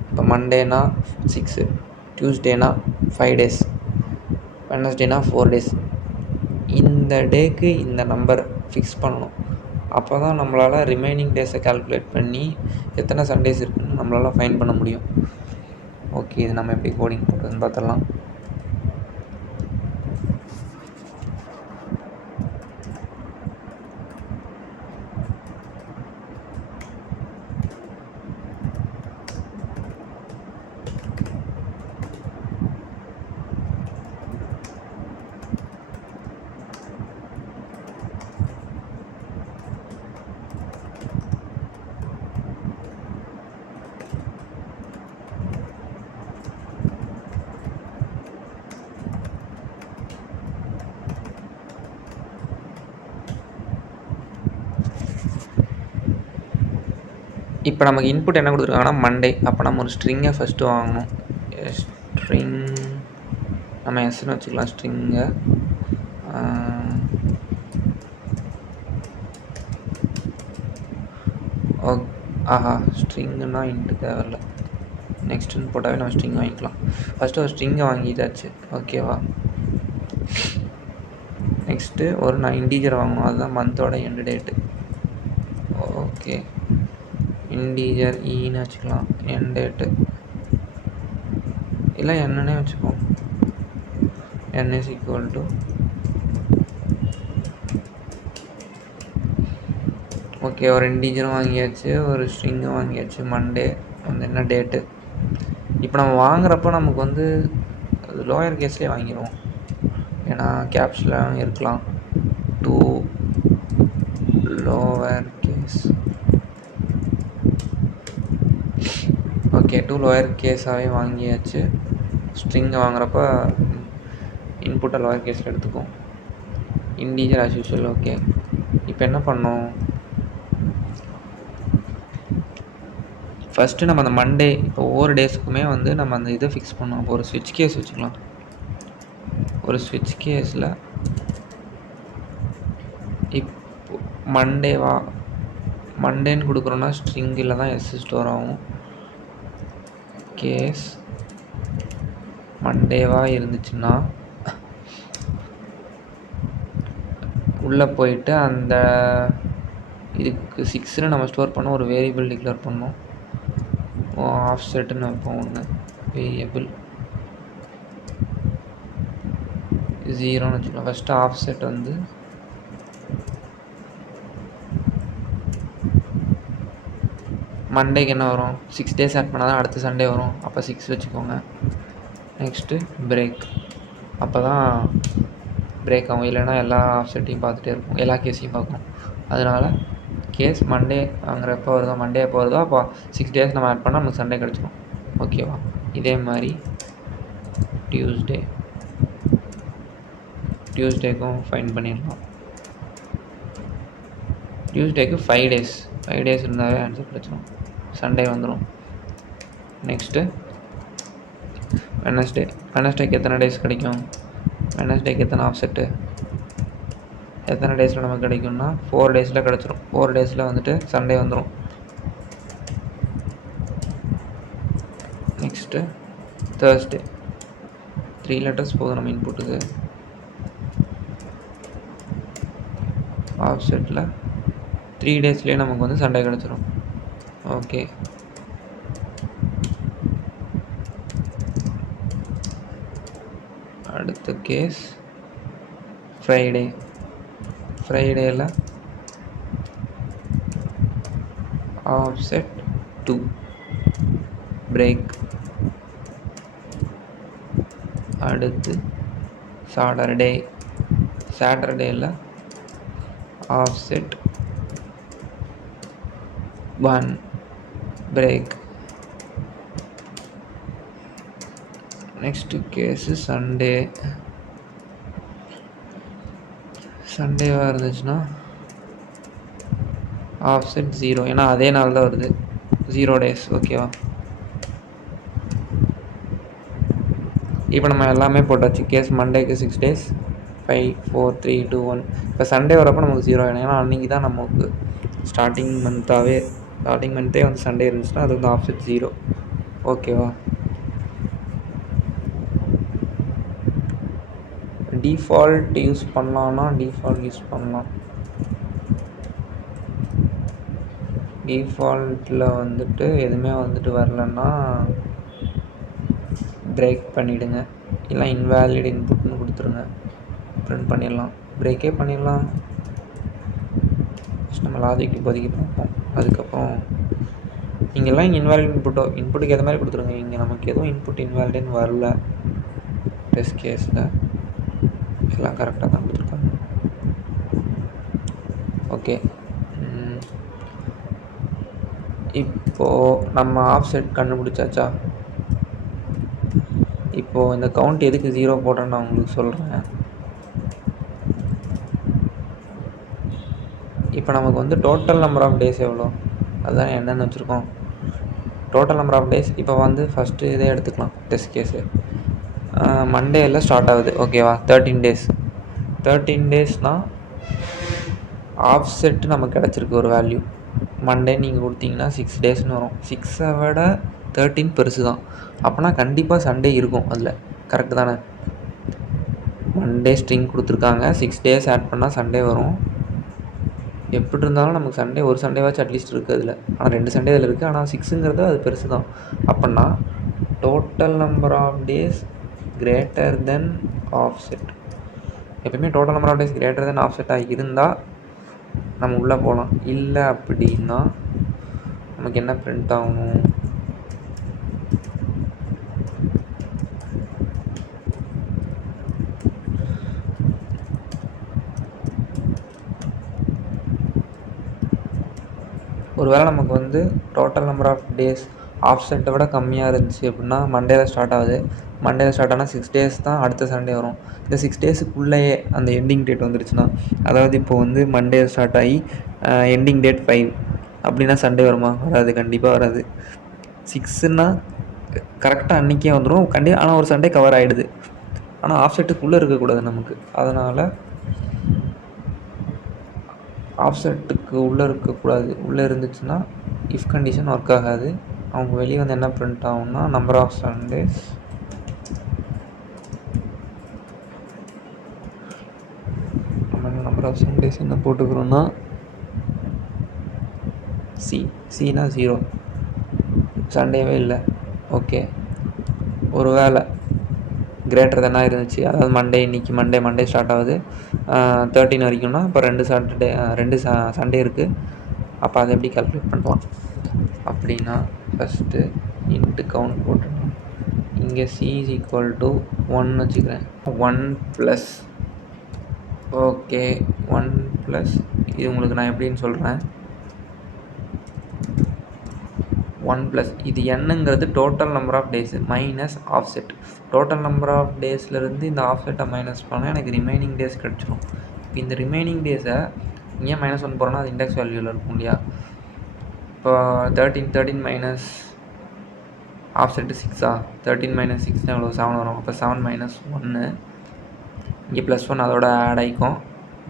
இப்போ மண்டேனா 6, டியூஸ்டேனா 5 டேஸ், வெனஸ்டேனா 4 டேஸ். இந்த டேக்கு இந்த நம்பர் ஃபிக்ஸ் பண்ணணும். அப்போ தான் நம்மளால் ரிமைனிங் டேஸை கால்குலேட் பண்ணி எத்தனை சண்டேஸ் இருக்குன்னு நம்மளால் ஃபைன் பண்ண முடியும். ஓகே, இது நம்ம எப்படி கோடிங் போடுறதுன்னு பார்த்துடலாம். இப்போ நமக்கு இன்புட் என்ன கொடுத்துருக்காங்கன்னா மண்டே. அப்போ நம்ம ஒரு ஸ்ட்ரிங்கை ஃபஸ்ட்டு வாங்கணும். ஸ்ட்ரிங் நம்ம எஸ்ன்னு வச்சுக்கலாம். ஸ்ட்ரிங்கை ஸ்ட்ரிங்குன்னா இன்ட்டு தேவையில்ல, நெக்ஸ்ட்டுன்னு போட்டாவே நம்ம ஸ்ட்ரிங் வாங்கிக்கலாம். ஃபஸ்ட்டு ஒரு ஸ்ட்ரிங்கை வாங்கிட்டாச்சு. ஓகேவா? நெக்ஸ்ட்டு நான் இன்டீஜர் வாங்கணும். அதுதான் மந்தோட எண்டு டேட்டு. ஓகே, இன்டீஜர் ஈன்னு வச்சுக்கலாம். எண்ட் டேட்டு இல்லை என்னன்னே வச்சுப்போம். n is equal to okay, ஒரு இன்டீஜரும் வாங்கியாச்சு, ஒரு ஸ்ட்ரிங்கும் வாங்கியாச்சு. மண்டே வந்து என்ன டேட்டு. இப்போ நம்ம வாங்குறப்போ நமக்கு வந்து அது லோயர் கேஸ்லேயே வாங்கிடுவோம், ஏன்னா கேப்ஸ்லாம் இருக்கலாம். 2 லோவர் கேஸ். ஓகே, 2 லோயர் கேஸாகவே வாங்கியாச்சு. ஸ்ட்ரிங்கை வாங்குறப்ப இன்புட்டை லோயர் கேஸில் எடுத்துக்கும். Integer as usual. ஓகே, இப்போ என்ன பண்ணோம்? ஃபஸ்ட்டு நம்ம அந்த மண்டே இப்போ ஒவ்வொரு டேஸுக்குமே வந்து நம்ம அந்த இதை ஃபிக்ஸ் பண்ணோம். அப்போ ஒரு ஸ்விட்ச் கேஸ் வச்சுக்கலாம். ஒரு ஸ்விட்ச் கேஸில் இப்போ மண்டேன்னு கொடுக்குறோன்னா ஸ்ட்ரிங்கில் தான் எஸ் ஸ்டோர் ஆகும். கேஸ் மண்டேவாக இருந்துச்சுன்னா உள்ளே போயிட்டு அந்த இதுக்கு 6ன்னு நம்ம ஸ்டோர் பண்ணோம். ஒரு வேரியபிள் டிக்ளேர் பண்ணோம். ஆஃப்செட்டுன்னு வைப்போம். ஒன்று வேரியபிள் 0ன்னு வச்சுக்கலாம். ஃபஸ்ட்டு ஆஃப்செட் வந்து மண்டேக்கு என்ன வரும்? 6 டேஸ் ஆட் பண்ணால் தான் அடுத்த சண்டே வரும். அப்போ 6 வச்சுக்கோங்க. Next break. அப்போ தான் பிரேக் ஆகும், இல்லைன்னா எல்லா ஆஃப்செட்டையும் பார்த்துட்டே இருக்கும், எல்லா கேஸையும் பார்க்கும். அதனால் கேஸ் மண்டே வாங்குறப்போ வருதோ, மண்டே எப்போ வருதோ அப்போ 6 டேஸ் நம்ம ஆட் பண்ணால் நமக்கு சண்டே கிடச்சிடும். ஓகேவா? இதே மாதிரி டியூஸ்டேக்கும் ஃபைன் பண்ணிடலாம். டியூஸ்டேக்கு 5 டேஸ் இருந்தாவே ஆன்சர் கிடச்சிடும், சண்டே வந்துடும். நெக்ஸ்ட்டு வெனஸ்டேக்கு எத்தனை டேஸ் கிடைக்கும்? வெனஸ்டேக்கு எத்தனை ஆஃப்செட்டு, எத்தனை டேஸில் நமக்கு கிடைக்கும்னா 4 டேஸில் கிடச்சிரும். 4 டேஸில் வந்துட்டு சண்டே வந்துடும். நெக்ஸ்ட்டு தேர்ஸ்டே 3 லெட்டர்ஸ் போதும் நம்ம இன்புட்டுக்கு. ஆஃப்செட்டில் 3 டேஸ்லேயே நமக்கு வந்து சண்டே கிடச்சிரும். ஓகே, அடுத்த கேஸ் ஃப்ரைடே. ஃப்ரைடேயில் ஆஃப்செட் 2 பிரேக். அடுத்து சாட்டர்டே. சாட்டர்டேயில் offset 1 break. Next case Sunday. சண்டேவாக இருந்துச்சுன்னா ஆஃப்செட் 0, ஏன்னா அதே நாள் தான் வருது, 0 டேஸ். ஓகேவா, இப்போ நம்ம எல்லாமே போட்டாச்சு. கேஸ் மண்டேக்கு 6 டேஸ், 5 4 3 2 1. இப்போ சண்டே வரப்போ நமக்கு 0 ஆகிடும், ஏன்னா அன்றைக்கி தான் நமக்கு ஸ்டார்டிங் மந்த்தே வந்து சண்டே இருந்துச்சுன்னா அது வந்து ஆஃப்செட் 0. ஓகேவா, டிஃபால்ட் யூஸ் பண்ணலான்னா டிஃபால்ட் யூஸ் பண்ணலாம். டிஃபால்ட்டில் வந்துட்டு எதுவுமே வந்துட்டு வரலன்னா பிரேக் பண்ணிவிடுங்க, இல்லை இன்வேலிட் இன்புட்னு கொடுத்துருங்க, பிரிண்ட் பண்ணிடலாம். பிரேக்கே பண்ணிடலாம். நம்ம லாஜிக் இப்போதைக்கு பார்ப்போம். அதுக்கப்புறம் இங்கெல்லாம் இன்வேலிட் இன்புட்டுக்கு எது மாதிரி கொடுத்துருங்க. இங்கே நமக்கு எதுவும் இன்புட் இன்வேலிட்னு வரல. டெஸ்ட் கேஸில் எல்லாம் கரெக்டாக தான் கொடுத்துருக்காங்க. ஓகே, இப்போது நம்ம ஆஃப்செட் கண்டுபிடிச்சாச்சா? இப்போது இந்த கவுண்ட் எதுக்கு 0 போடுறேன்னு நான் உங்களுக்கு சொல்கிறேன். இப்போ நமக்கு வந்து டோட்டல் நம்பர் ஆஃப் டேஸ் எவ்வளோ, அதுதான் என்னென்னு வச்சுருக்கோம். டோட்டல் நம்பர் ஆஃப் டேஸ் இப்போ வந்து ஃபஸ்ட்டு இதே எடுத்துக்கலாம். டெஸ்ட் கேஸு மண்டேயில் ஸ்டார்ட் ஆகுது. ஓகேவா, 13 டேஸ். 13 டேஸ்னால் ஆஃப்செட்டு நமக்கு கிடச்சிருக்கு ஒரு வேல்யூ. மண்டே நீங்கள் கொடுத்தீங்கன்னா 6 டேஸ்னு வரும். 6ஐ விட 13 பெருசு தான். அப்போனா கண்டிப்பாக சண்டே இருக்கும் அதில். கரெக்டு தானே? மண்டே ஸ்ட்ரிங் கொடுத்துருக்காங்க, 6 டேஸ் ஆட் பண்ணால் சண்டே வரும். எப்படி இருந்தாலும் நமக்கு சண்டே ஒரு சண்டேவாச்சும் அட்லீஸ்ட் இருக்குது அதில். ஆனால் 2 சண்டே அதில் இருக்குது, ஆனால் 6ங்கிறது அது பெருசு தான். அப்படின்னா total number of days greater than offset. எப்பயுமே total number of days greater than ஆஃப்செட்டாக இருந்தால் நம்ம உள்ளே போகலாம். இல்லை அப்படின்னா நமக்கு என்ன பிரிண்ட் ஆகணும், ஒருவேளை நமக்கு வந்து டோட்டல் நம்பர் ஆஃப் டேஸ் ஆஃப்செட்டை விட கம்மியாக இருந்துச்சு அப்படின்னா மண்டேயில் ஸ்டார்ட் ஆகுது. மண்டேயில் ஸ்டார்ட் ஆனால் 6 டேஸ் தான் அடுத்த சண்டே வரும். இந்த 6 டேஸுக்குள்ளேயே அந்த எண்டிங் டேட் வந்துருச்சுன்னா, அதாவது இப்போது வந்து மண்டே ஸ்டார்ட் ஆகி எண்டிங் டேட் 5 அப்படின்னா சண்டே வருமா? வராது, கண்டிப்பாக வராது. 6ன்னா கரெக்டாக அன்றைக்கே வந்துடும் கண்டிப்பாக. ஆனால் ஒரு சண்டே கவர் ஆகிடுது. ஆனால் ஆஃப்செட்டுக்குள்ளே இருக்கக்கூடாது நமக்கு. அதனால் ஆஃப்செட்டுக்கு உள்ளே இருக்கக்கூடாது. உள்ளே இருந்துச்சுன்னா இஃப் கண்டிஷன் ஒர்க் ஆகாது. அவங்க வெளியே வந்து என்ன பிரிண்ட் ஆகும்னா number of Sundays number of Sundays என்ன போட்டுக்கிறோன்னா சினா 0, சண்டேவே இல்லை. ஓகே, ஒரு வேளை கிரேட்டர் தானாக இருந்துச்சு, அதாவது மண்டே ஸ்டார்ட் ஆகுது 13 வரைக்கும்னா இப்போ 2 சண்டே இருக்குது. அப்போ அதை எப்படி கால்குலேட் பண்ணலாம் அப்படின்னா ஃபஸ்ட்டு இன்ட்டு கவுண்ட் போட்டுடணும். இங்கே சி இஸ் ஈக்குவல் டு 1 வச்சுக்கிறேன். 1 ப்ளஸ் ஓகே 1 ப்ளஸ் இது உங்களுக்கு நான் எப்படின்னு சொல்கிறேன். 1 ப்ளஸ் இது என்னங்கிறது total number of days minus offset. Total number of டேஸ்லேருந்து இந்த ஆஃப்செட்டை மைனஸ் பண்ணால் எனக்கு ரிமைனிங் டேஸ் கிடச்சிரும். இப்போ இந்த ரிமைனிங் டேஸை ஏன் -1 போகிறோன்னா அது இண்டெக்ஸ் வேல்யூவில் இருக்கும் இல்லையா? இப்போ 13 மைனஸ் ஆஃப்செட்டு 6 13 மைனஸ் 6 எவ்வளோ 7 வரும். அப்போ 7 - 1 இங்கே +1 அதோட ஆட் ஆகிக்கும்.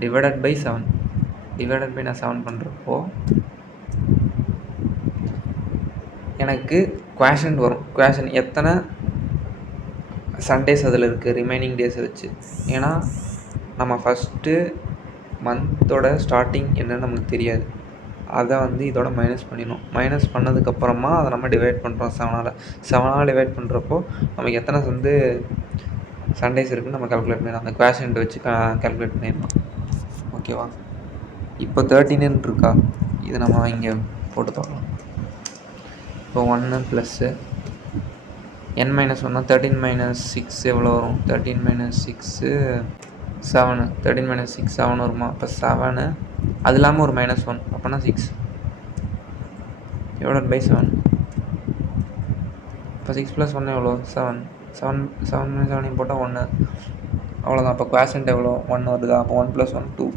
Divided by 7. டிவைடட் பை நான் 7 பண்ணுறப்போ எனக்கு குவேஷன் வரும். குவேஷன் எத்தனை சண்டேஸ் அதில் இருக்குது ரிமைனிங் டேஸை வச்சு. ஏன்னா நம்ம ஃபஸ்ட்டு மந்தோட ஸ்டார்டிங் என்னன்னு நமக்கு தெரியாது. அதை வந்து இதோட மைனஸ் பண்ணிடணும். மைனஸ் பண்ணதுக்கப்புறமா அதை நம்ம டிவைட் பண்ணுறோம் 7ஆல் டிவைட் பண்ணுறப்போ நமக்கு எத்தனை வந்து சண்டேஸ் இருக்குதுன்னு நம்ம கால்குலேட் பண்ணிடலாம். அந்த குவேஷன்ட் வச்சு கால்குலேட் பண்ணிடலாம். ஓகேவா? இப்போ 13 இருக்கா, இது நம்ம இங்கே போட்டு தரலாம். இப்போ 1 ப்ளஸ்ஸு n-1 13 - 6 எவ்வளோ வரும்? 13 - 6 7. 13 - 6 7 வருமா? இப்போ 7 அது இல்லாமல் ஒரு -1 அப்போனா 6 டிவைடட் பை 7. இப்போ 6 + 1 எவ்வளோ? 7. 7 7 போட்டால் 1 அவ்வளோதான். அப்போ குவேஷன்ட் எவ்வளோ? 1 வருதா? அப்போ 1 + 1 2.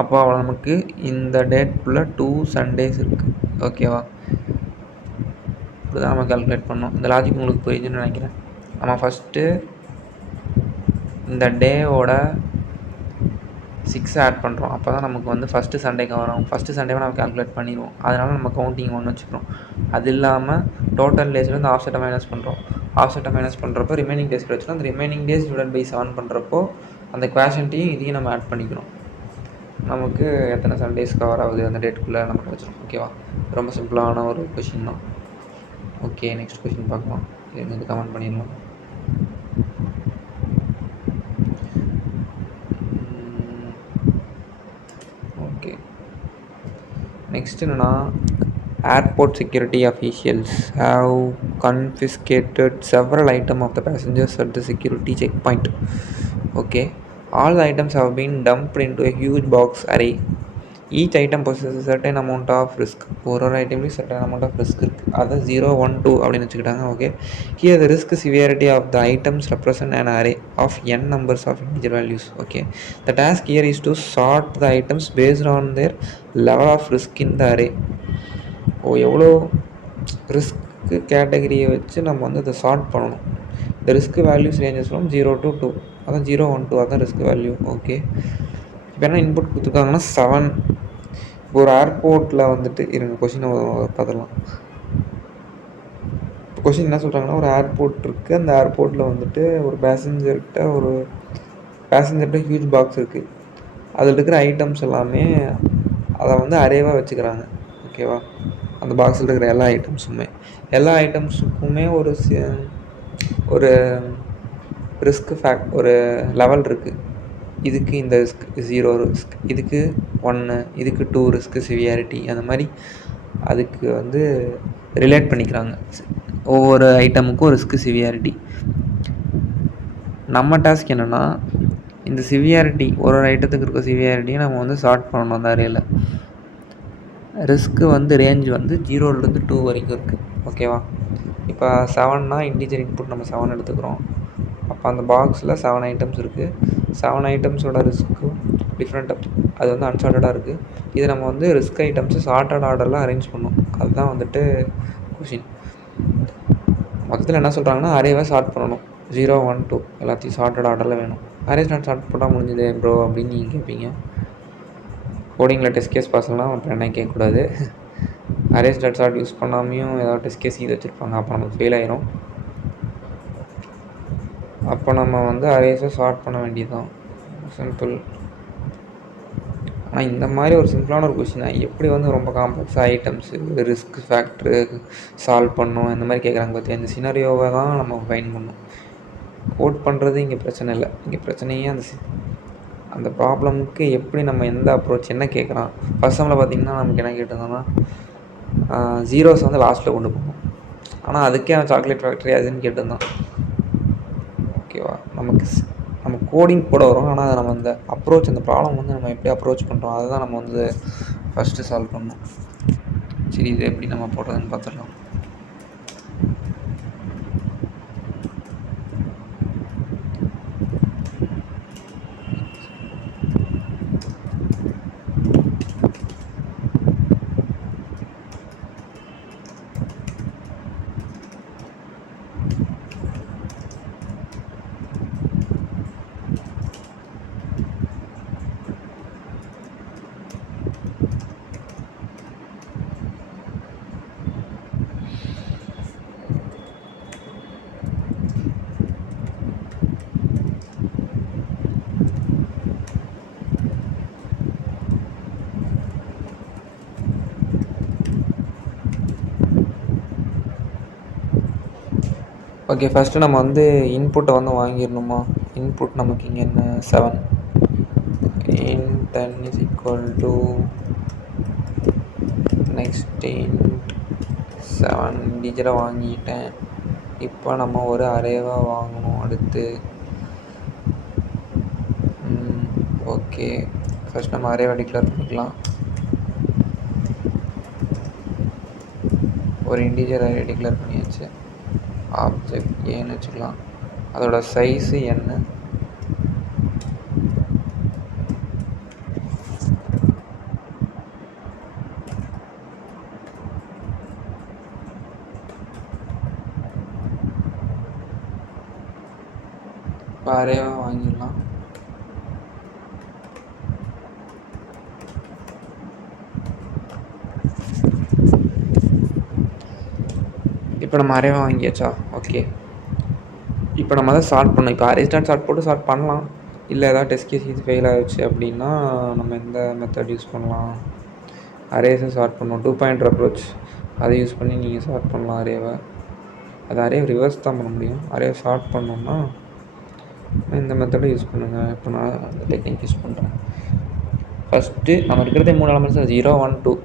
அப்போ அவ்வளோ நமக்கு இந்த டேட்குள்ளே 2 சண்டேஸ் இருக்குது. ஓகேவா? இப்படி தான் நம்ம கால்குலேட் பண்ணோம். இந்த லாஜிக் உங்களுக்கு புரியுதுன்னு நினைக்கிறேன். நம்ம ஃபஸ்ட்டு இந்த டேவோட 6 ஆட் பண்ணுறோம். அப்போ தான் நமக்கு வந்து ஃபஸ்ட்டு சண்டேக்கு வரும். ஃபஸ்ட்டு சண்டேவை நம்ம கால்குலேட் பண்ணிடுவோம். அதனால் நம்ம கவுண்டிங் 1 வச்சுக்கிறோம். அது இல்லாமல் டோட்டல் டேஸ்லேருந்து ஆஃப்செட்டை மைனஸ் பண்ணுறோம். ஆஃப்செட்டை மைனஸ் பண்ணுறப்போ ரிமைனிங் டேஸ் வச்சுருவோம். அந்த ரிமைனிங் டேஸ் டிவைட் பை 7 பண்ணுறப்போ அந்த குவேஷன்ட்டையும் இதையும் நம்ம ஆட் பண்ணிக்கிறோம். நமக்கு எத்தனை சண்டேஸ் கவர் ஆகுது அந்த டேட்டுக்குள்ளே நம்ம கிடச்சிரும். ஓகேவா? ரொம்ப சிம்பிளான ஒரு கொஷின் தான். ஓகே, நெக்ஸ்ட் கொஷின் பார்க்கலாம். இது கமெண்ட் பண்ணிடலாம். ஓகே, நெக்ஸ்ட் என்னென்னா, airport security officials have confiscated several items of the passengers at the security checkpoint. Okay, all the items have been dumped into a huge box array. Each item possesses a certain amount of risk. ஒரு ஐட்டம்லேயும் certain amount of risk இருக்குது. அதை 0 1 2 அப்படின்னு வச்சுக்கிட்டாங்க. Okay, here the risk severity of the items represent an array of n numbers of integer values. Okay, the task here is to sort the items based on their level of risk in the array. எவ்வளோ ரிஸ்க்கு கேட்டகரியை வச்சு நம்ம வந்து அதை சார்ட் பண்ணணும். இந்த risk values ranges from 0 to 2. அதான் 0 1 2 அதான் ரிஸ்க் வேல்யூ. ஓகே, இப்போ என்ன இன்புட் கொடுத்துருக்காங்கன்னா 7. இப்போ ஒரு ஏர்போர்ட்டில் வந்துட்டு இருங்க கொஷினை பார்த்துடலாம். இப்போ கொஷின் என்ன சொல்கிறாங்கன்னா, ஒரு ஏர்போர்ட் இருக்குது. அந்த ஏர்போர்ட்டில் வந்துட்டு ஒரு பேசஞ்சர்கிட்ட ஹியூஜ் பாக்ஸ் இருக்குது. அதில் இருக்கிற ஐட்டம்ஸ் எல்லாமே அதை வந்து அரேவாக வச்சுக்கிறாங்க. ஓகேவா? அந்த பாக்ஸில் இருக்கிற எல்லா ஐட்டம்ஸுக்குமே ஒரு ரிஸ்க் ஒரு லெவல் இருக்குது. இதுக்கு இந்த ரிஸ்க் 0 ரிஸ்க், இதுக்கு 1, இதுக்கு 2 ரிஸ்க் சிவியாரிட்டி, அந்த மாதிரி அதுக்கு வந்து ரிலேட் பண்ணிக்கிறாங்க. ஒவ்வொரு ஐட்டமுக்கும் ரிஸ்க் சிவியாரிட்டி. நம்ம டாஸ்க் என்னென்னா, இந்த சிவியாரிட்டி ஒரு ஐட்டத்துக்கு இருக்க சிவியாரிட்டியை நம்ம வந்து சார்ட் பண்ணணும் அந்த அரேயில். ரிஸ்க்கு வந்து ரேஞ்ச் வந்து 0லேருந்து 2 வரைக்கும் இருக்குது. ஓகேவா? இப்போ 7னா இன்டிஜர் இன்புட் நம்ம 7 எடுத்துக்கிறோம். அப்போ அந்த பாக்ஸில் 7 ஐட்டம்ஸ் இருக்குது. 7 ஐட்டம்ஸோட ரிஸ்க்கும் டிஃப்ரெண்ட் அது வந்து அன்சார்ட்டடாக இருக்குது. இது நம்ம வந்து ரிஸ்க் ஐட்டம்ஸு சார்ட்டட் ஆர்டரில் அரேஞ்ச் பண்ணணும். அதுதான் வந்துட்டு கொஷின். மொத்தத்தில் என்ன சொல்கிறாங்கன்னா, அரேவை சார்ட் பண்ணணும். 0 1 2 எல்லாத்தையும் சார்ட்டட் ஆர்டரில் வேணும். அரே சார்ட் பண்ணால் முடிஞ்சது ப்ரோ அப்படின்னு நீங்கள் கேட்பீங்க. கோடிங்கில் டெஸ்ட் கேஸ் பாஸ்லாம் அப்புறம் என்ன கேட்கக்கூடாது. அரேஸ் டாட் சார்ட் யூஸ் பண்ணாமையும் ஏதாவது டெஸ்ட் கேஸ் இது வச்சுருப்பாங்க. அப்போ நமக்கு ஃபெயில் ஆயிரும். அப்போ நம்ம வந்து அரேஸை சார்ட் பண்ண வேண்டியது தான். சிம்பிள். ஆனால் இந்த மாதிரி ஒரு சிம்பிளான ஒரு கொஷினை எப்படி வந்து ரொம்ப காம்ப்ளெக்ஸாக ஐட்டம்ஸு ரிஸ்க் ஃபேக்ட்ரு சால்வ் பண்ணணும் இந்த மாதிரி கேட்குறாங்க பார்த்தியா? இந்த சினாரியோவை தான் நம்ம ஃபைண்ட் பண்ணணும். கோட் பண்ணுறது இங்கே பிரச்சனை இல்லை. இங்கே பிரச்சனையே அந்த ப்ராப்ளமுக்கு எப்படி நம்ம எந்த அப்ரோச் என்ன கேட்குறான். ஃபர்ஸ்ட் சம்மில் பார்த்திங்கன்னா நமக்கு என்ன கேட்டிருந்தோன்னா, ஜீரோஸ் வந்து லாஸ்ட்டில் கொண்டு போகணும். ஆனால் அதுக்கே அவன் சாக்லேட் ஃபேக்ட்ரி அதுன்னு கேட்டிருந்தான். ஓகேவா? நம்ம கோடிங் கூட வரும். ஆனால் நம்ம அந்த அப்ரோச் அந்த ப்ராப்ளம் வந்து நம்ம எப்படி அப்ரோச் பண்ணுறோம் அதை தான் நம்ம வந்து ஃபஸ்ட்டு சால்வ் பண்ணணும். சரி, இது எப்படி நம்ம போடுறதுன்னு பார்த்துடலாம். ஓகே, ஃபஸ்ட்டு நம்ம வந்து இன்புட்டை வந்து வாங்கிடணுமா? இன்புட் நமக்கு இங்கே என்ன 7 int 10 is equal to next int 7 இன்டிஜரை வாங்கிட்டேன். இப்போ நம்ம ஒரு அரேவாக வாங்கணும். அடுத்து ஓகே, ஃபஸ்ட் நம்ம அரேவை டிக்ளேர் பண்ணிக்கலாம். ஒரு இன்டிஜர் அரே டிக்ளேர் பண்ணியாச்சு. ஆப்ஜெக்ட் ஏன்னு வச்சுக்கலாம். அதோட சைஸு என்ன, இப்போ அரேவாக வாங்கிடலாம். இப்போ நம்ம அரேவாக வாங்கியாச்சா? ஓகே, இப்போ நம்ம அதை சால்வ் பண்ணோம். இப்போ அரே ஸ்டார்ட் சால்வ் போட்டு சால்வ் பண்ணலாம். இல்லை ஏதாவது டெஸ்ட் கேஸ் இது ஃபெயில் ஆகிடுச்சு அப்படின்னா நம்ம எந்த மெத்தட் யூஸ் பண்ணலாம்? அரேஸை சால்வ் பண்ணணும். 2 பாயிண்ட் அப்ரோச் அதை யூஸ் பண்ணி நீங்கள் சால்வ் பண்ணலாம் அரேவை. அது அரே ரிவர்ஸ் தான் பண்ண முடியும். அரே சால்வ் பண்ணோம்னா இந்த மெத்தடை யூஸ் பண்ணுங்கள். இப்போ நான் அந்த டெக்னிக் யூஸ் பண்ணுறேன். ஃபஸ்ட்டு நம்ம இருக்கிறதே 3 எலமெண்ட்ஸ் 0 1 2.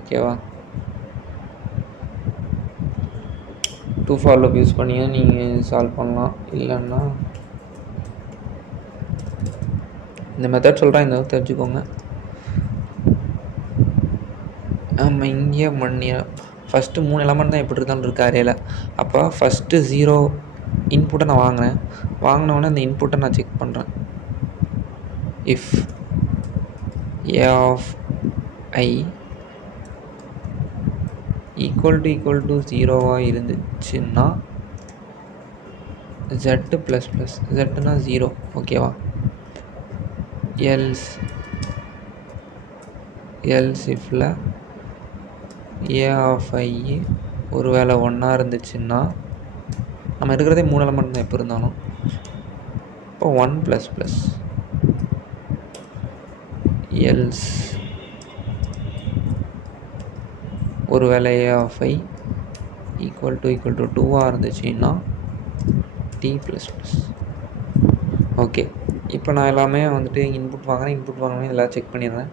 ஓகேவா? 2 ஃபார் லூப் யூஸ் பண்ணி நீங்கள் சால்வ் பண்ணலாம். இல்லைன்னா இந்த மெத்தட் சொல்கிறேன், இந்த தெரிஞ்சுக்கோங்க. நம்ம இங்கே ஃபஸ்ட்டு 3 எலமெண்ட் தான் எப்படி இருந்தாலும் இருக்குது அரேல. அப்போ ஃபஸ்ட்டு 0 இன்புட்டை நான் வாங்கினோடனே அந்த இன்புட்டை நான் செக் பண்ணுறேன். If a of I equal to 0வாக இருந்துச்சுன்னா z ப்ளஸ் ப்ளஸ் zனா 0. ஓகேவா? எல்ஸ் இஃபில் ஏ ஆஃப் ஐ ஒரு வேளை 1 இருந்துச்சுன்னா நம்ம இருக்கிறதே 3 எலமெண்ட் தான் எப்போ இருந்தாலும். இப்போ 1 ப்ளஸ் ப்ளஸ் எல்ஸ் ஒரு வேளை ஏ ஆஃப் ஐ ஈக்குவல் டு 2வாக இருந்துச்சுன்னா டி ப்ளஸ் ப்ளஸ். ஓகே, இப்போ நான் எல்லாமே வந்துட்டு இன்புட் வாங்கினேன் எல்லாம் செக் பண்ணிடுறேன்.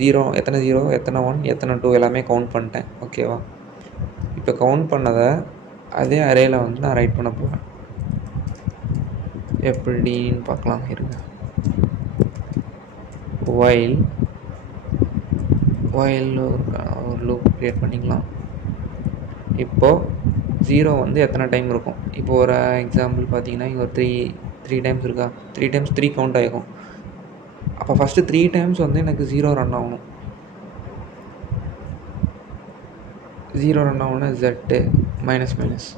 0 எத்தனை 0 எத்தனை 1 எத்தனை 2 எல்லாமே கவுண்ட் பண்ணிட்டேன். ஓகேவா? இப்போ கவுண்ட் பண்ணதை அதே அரேயில் வந்து நான் ரைட் பண்ண போகிறேன். எப்படின்னு பார்க்கலாம் இருங்க. ஒயில் ஒரு லூப் க்ரியேட் பண்ணிக்கலாம். இப்போது 0 வந்து எத்தனை டைம் இருக்கும்? இப்போது ஒரு எக்ஸாம்பிள் பார்த்தீங்கன்னா இங்கே ஒரு த்ரீ டைம்ஸ் இருக்கா? 3 டைம்ஸ் 3 கவுண்ட் ஆகிக்கும். அப்போ ஃபஸ்ட்டு 3 டைம்ஸ் வந்து எனக்கு 0 ரன் ஆகணும். 0 ரன் ஆகணும்னா ஜெட்டு மைனஸ்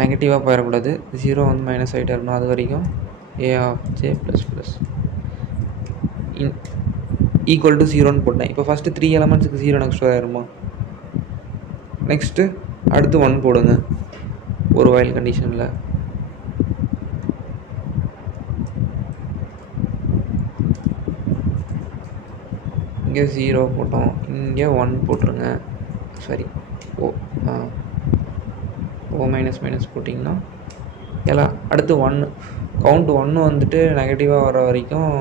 நெகட்டிவாக போயிடக்கூடாது. 0 வந்து மைனஸ் ஆகிட்டே இருக்கணும். அது வரைக்கும் a of j plus plus equal to 0ன்னு போட்டேன். இப்போ ஃபஸ்ட்டு 3 எலமெண்ட்ஸுக்கு 0 நெக்ஸ்ட் ஆயிருமா? நெக்ஸ்ட்டு அடுத்து 1 போடுங்க ஒரு வைல் கண்டிஷனில். இங்கே 0 போட்டோம், இங்கே 1 போட்டுருங்க. சரி, ஓ மைனஸ் போட்டிங்கன்னா எல்லாம் அடுத்து 1 கவுண்ட் 1 வந்துட்டு நெகட்டிவாக வர வரைக்கும்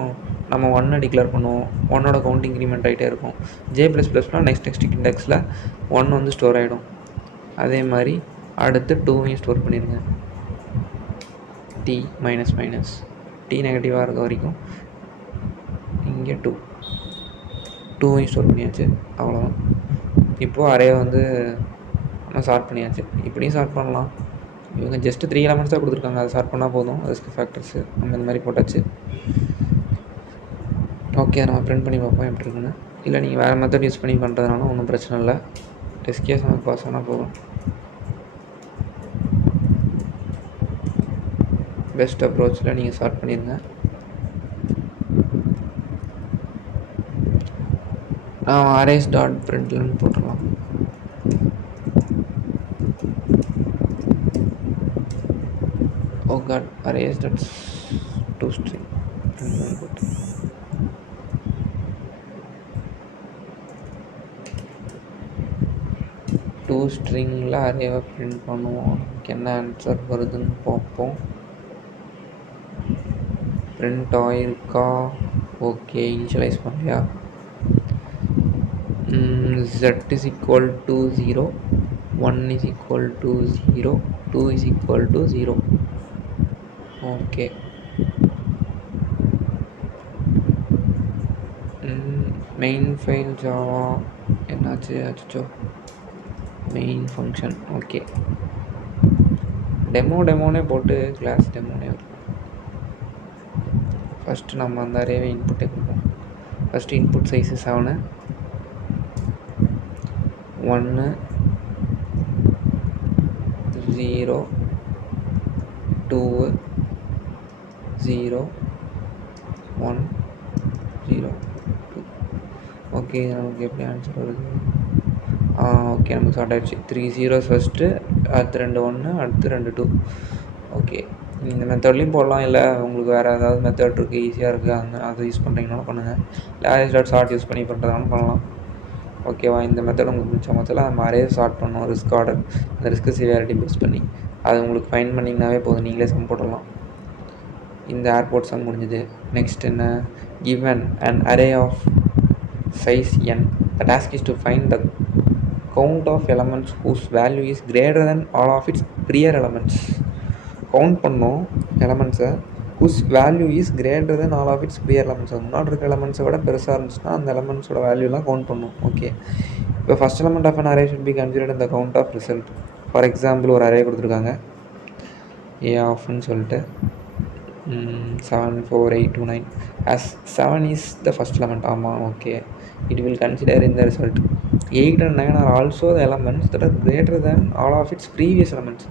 நம்ம 1 டிக்ளேர் பண்ணுவோம். 1ஓட கவுண்ட் இன்க்ரிமெண்ட் ஆகிட்டே இருக்கும். ஜே ப்ளஸ் ப்ளஸ்னால் நெக்ஸ்ட் இண்டெக்ஸில் 1 வந்து ஸ்டோர் ஆகிடும். அதே மாதிரி அடுத்து 2வையும் ஸ்டோர் பண்ணிடுங்க. டி மைனஸ் டி நெகட்டிவாக இருக்க வரைக்கும் இங்கே 2வையும் ஸ்டோர் பண்ணியாச்சு. அவ்வளோதான். இப்போது அரே வந்து நம்ம சார்ட் பண்ணியாச்சு. இப்படியும் சார்ட் பண்ணலாம். இவங்க ஜஸ்ட்டு 3 எலமெண்ட்ஸ் தான் கொடுத்துருக்காங்க, அதை சார்ட் பண்ணால் போதும். ரிஸ்க் ஃபேக்டர்ஸு நம்ம இந்த மாதிரி போட்டாச்சு. ஓகே, நம்ம ப்ரிண்ட் பண்ணி பார்ப்போம் எப்படி இருக்குன்னு. இல்லை நீங்கள் வேறு மெத்தட் யூஸ் பண்ணி பண்ணுறதுனால ஒன்றும் பிரச்சனை இல்லை. டெஸ்ட் கேஸ் நமக்கு பாஸ் ஆனால் போதும். பெஸ்ட் அப்ரோச்சில் நீங்கள் ஸ்டார்ட் பண்ணிடுங்க. நான் அரேஸ் டாட் பிரிண்ட்லன்னு போட்டுடலாம். Oh god, arrays dot to string போட்டு 2 ஸ்ட்ரிங்கில் அரேவை பிரிண்ட் பண்ணுவோம். நமக்கு என்ன ஆன்சர் வருதுன்னு பார்ப்போம். பிரிண்ட் ஆயிருக்கா? ஓகே, இனிஷியலைஸ் பண்ணலையா? z is equal to 0, 1 is equal to 0, 2 is equal to 0. Okay. Main file Java என்னாச்சு? அச்சோ, மெயின் ஃபங்க்ஷன். ஓகே, டெமோனே போட்டு கிளாஸ் டெமோனே வரும். ஃபஸ்ட்டு நம்ம அந்த அரேவை இன்புட்டே கொடுப்போம். First input size 7, 1, 0, 2, 0, 1, 0, 2. ஓகே, நமக்கு எப்படி ஆன்சர் வருது? ஓகே, நமக்கு ஸ்டார்ட் ஆகிடுச்சு. 3 zeros ஃபஸ்ட்டு, அடுத்து 2 1, அடுத்து 2 2. ஓகே, இந்த மெத்தட்லேயும் போடலாம், இல்லை உங்களுக்கு வேறு ஏதாவது மெத்தட் இருக்குது ஈஸியாக இருக்குது அதை யூஸ் பண்ணுறீங்கனாலும் பண்ணுங்கள். இல்லை array.sort யூஸ் பண்ணி பண்ணுறதாலும் பண்ணலாம். ஓகேவா? இந்த மெத்தட் உங்களுக்கு பிடிச்ச மொத்தத்தில் நம்ம அரே ஸ்டார்ட் பண்ணோம் ரிஸ்க் ஆர்டர், அந்த ரிஸ்க் சிவியாரிட்டி பேஸ் பண்ணி அது உங்களுக்கு ஃபைன் பண்ணிங்கனாவே போதும், நீங்களே சம் போடலாம். இந்த ஏர்போர்ட் சம் முடிஞ்சுது. நெக்ஸ்ட் என்ன? given an array of size n, the task is to find the count of elements whose value is greater than all of its prior elements. Count பண்ணோம் எலமெண்ட்ஸை, whose value is greater than all of its prior elements. முன்னாடி இருக்க எலமெண்ட்ஸை விட பெருசாக இருந்துச்சுன்னா அந்த எலமெண்ட்ஸோட வேல்யூலாம் கவுண்ட் பண்ணும். ஓகே, இப்போ first element of an array should be considered in the count of result. For example ஒரு அரே கொடுத்துருக்காங்க ஏ ஆஃப்னு சொல்லிட்டு 7 4 8 2 9. as 7 is the first element. ஆமாம், okay, it will consider in the result 8 and 9 are also the elements that are greater than all of its previous elements.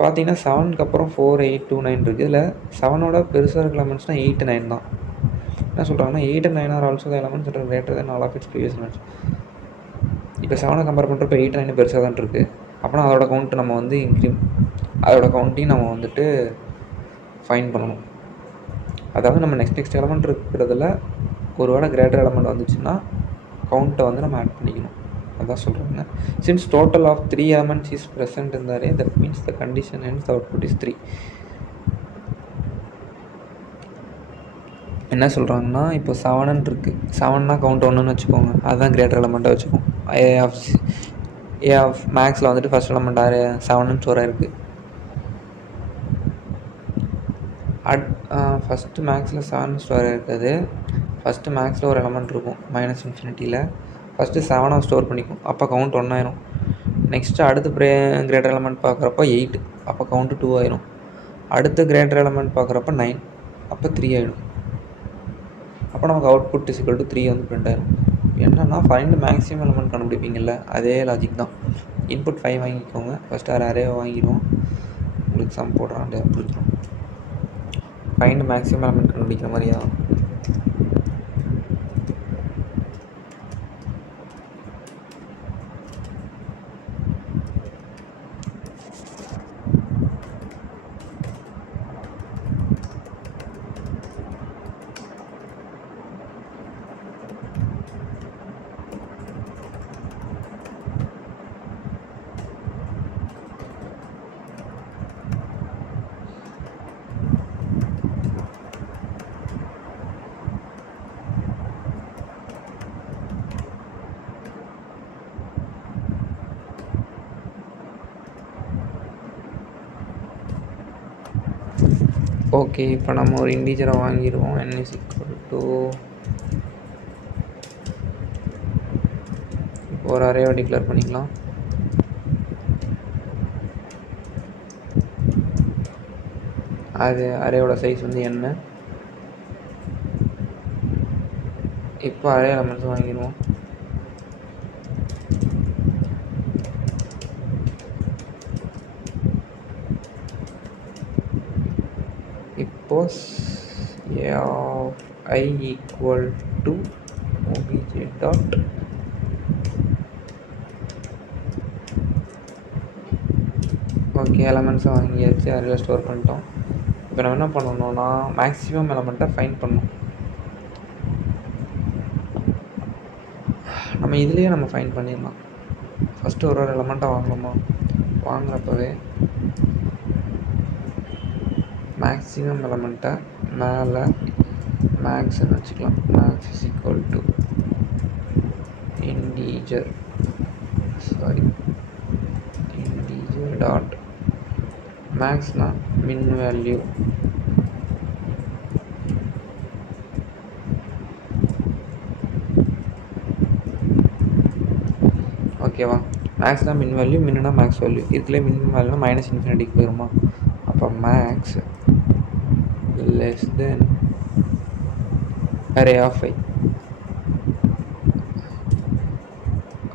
பார்த்தீங்கன்னா 7க்கு அப்புறம் 4 8 2 9 இருக்குது. இதில் 7ஓட பெருசாக இருக்க எலமெண்ட்ஸ்னால் 8 9 தான். என்ன சொல்கிறாங்கன்னா 8 and 9 are also the elements that are greater than all of its previous elements. இப்போ 7 கம்பேர் பண்ணுறப்ப 8 9 பெருசாக தான் இருக்குது. அப்படின்னா அதோட கவுண்ட்டு நம்ம வந்து அதோட கவுண்ட்டையும் நம்ம வந்துட்டு ஃபைன் பண்ணணும். அதாவது நம்ம நெக்ஸ்ட் எலமெண்ட் இருக்கிறதுல ஒரு வேளை கிரேட்டர் எலமெண்ட் வந்துச்சுன்னா கவுண்ட்டை வந்து நம்ம ஆட் பண்ணிக்கணும். அதான் சொல்கிறாங்க. Since total of 3 elements is present in the array, that means the condition hence the output is 3. என்ன சொல்கிறாங்கன்னா இப்போ 7 இருக்குது, 7னா கவுண்ட் 1ன்னு வச்சுக்கோங்க, அதுதான் கிரேட்டர் எலமெண்ட்டாக வச்சுக்கோம். ஏ ஆஃப் மேக்ஸில் வந்துட்டு ஃபஸ்ட் எலமெண்ட் 7ன்னு ஸ்டோர் ஆகிருக்கு. ஃபஸ்ட்டு மேக்ஸில் 7 ஸ்டோர் இருக்குது. ஃபஸ்ட்டு மேக்ஸில் ஒரு எலமெண்ட் இருக்கும் -∞ ஃபஸ்ட்டு 7 ஸ்டோர் பண்ணிக்கும், அப்போ கவுண்ட் 1 ஆயிரும். நெக்ஸ்ட்டு அடுத்து கிரேட்டர் எலமெண்ட் பார்க்குறப்ப 8, அப்போ கவுண்ட்டு 2 ஆயிரும். அடுத்து கிரேட்டர் எலமெண்ட் பார்க்குறப்ப 9, அப்போ 3 ஆகிடும். அப்போ நமக்கு அவுட்புட் = 3 வந்து பிரிண்ட் ஆயிரும். என்னென்னா ஃபைண்ட் மேக்ஸிமம் எலமெண்ட் கண்டுபிடிப்பீங்கள்ல, அதே லாஜிக் தான். இன்புட் 5 வாங்கிக்கோங்க, ஃபஸ்ட்டு அரேவை வாங்கிடுவோம், உங்களுக்கு சம் போடுறான் புரிஞ்சிடும். ஃபைண்ட் மேக்ஸிமம் எலமெண்ட் கண்டுபிடிக்கிற மாதிரியா? ஓகே, இப்போ நம்ம ஒரு இன்டீஜரை வாங்கிடுவோம். n = ஒரு அரேவை டிக்ளேர் பண்ணிக்கலாம். அது அரேவோட சைஸ் வந்து n. இப்போ அரே எலமெண்ட்ஸ் வாங்கிடுவோம். இப்போ a of I equal to obj dot okay, எலமெண்ட்ஸை வாங்கியாச்சு, அரேல ஸ்டோர் பண்ணிட்டோம். இப்போ நம்ம என்ன பண்ணணும்னா மேக்ஸிமம் எலமெண்ட்டை ஃபைண்ட் பண்ணணும். நம்ம இதுலேயே நம்ம ஃபைண்ட் பண்ணிடலாம். ஃபஸ்ட்டு ஒரு எலமெண்ட்டாக வாங்கலாமா? வாங்குறப்பவே மேக்ஸிமம் எலமெண்ட்டை மேலே மேக்ஸ்ன்னு வச்சுக்கலாம். Max is equal to integer dot மேக்ஸ்னா மின் வேல்யூ ஓகேவா? மேக்ஸ்னா மின் வேல்யூ, மின்னுனா மேக்ஸ் வேல்யூ. இதுக்குள்ளே மின் வேல்யூனா மைனஸ் இன்ஃபினிட்டிக்கு போயிருமா? அப்போ max less than array of 5.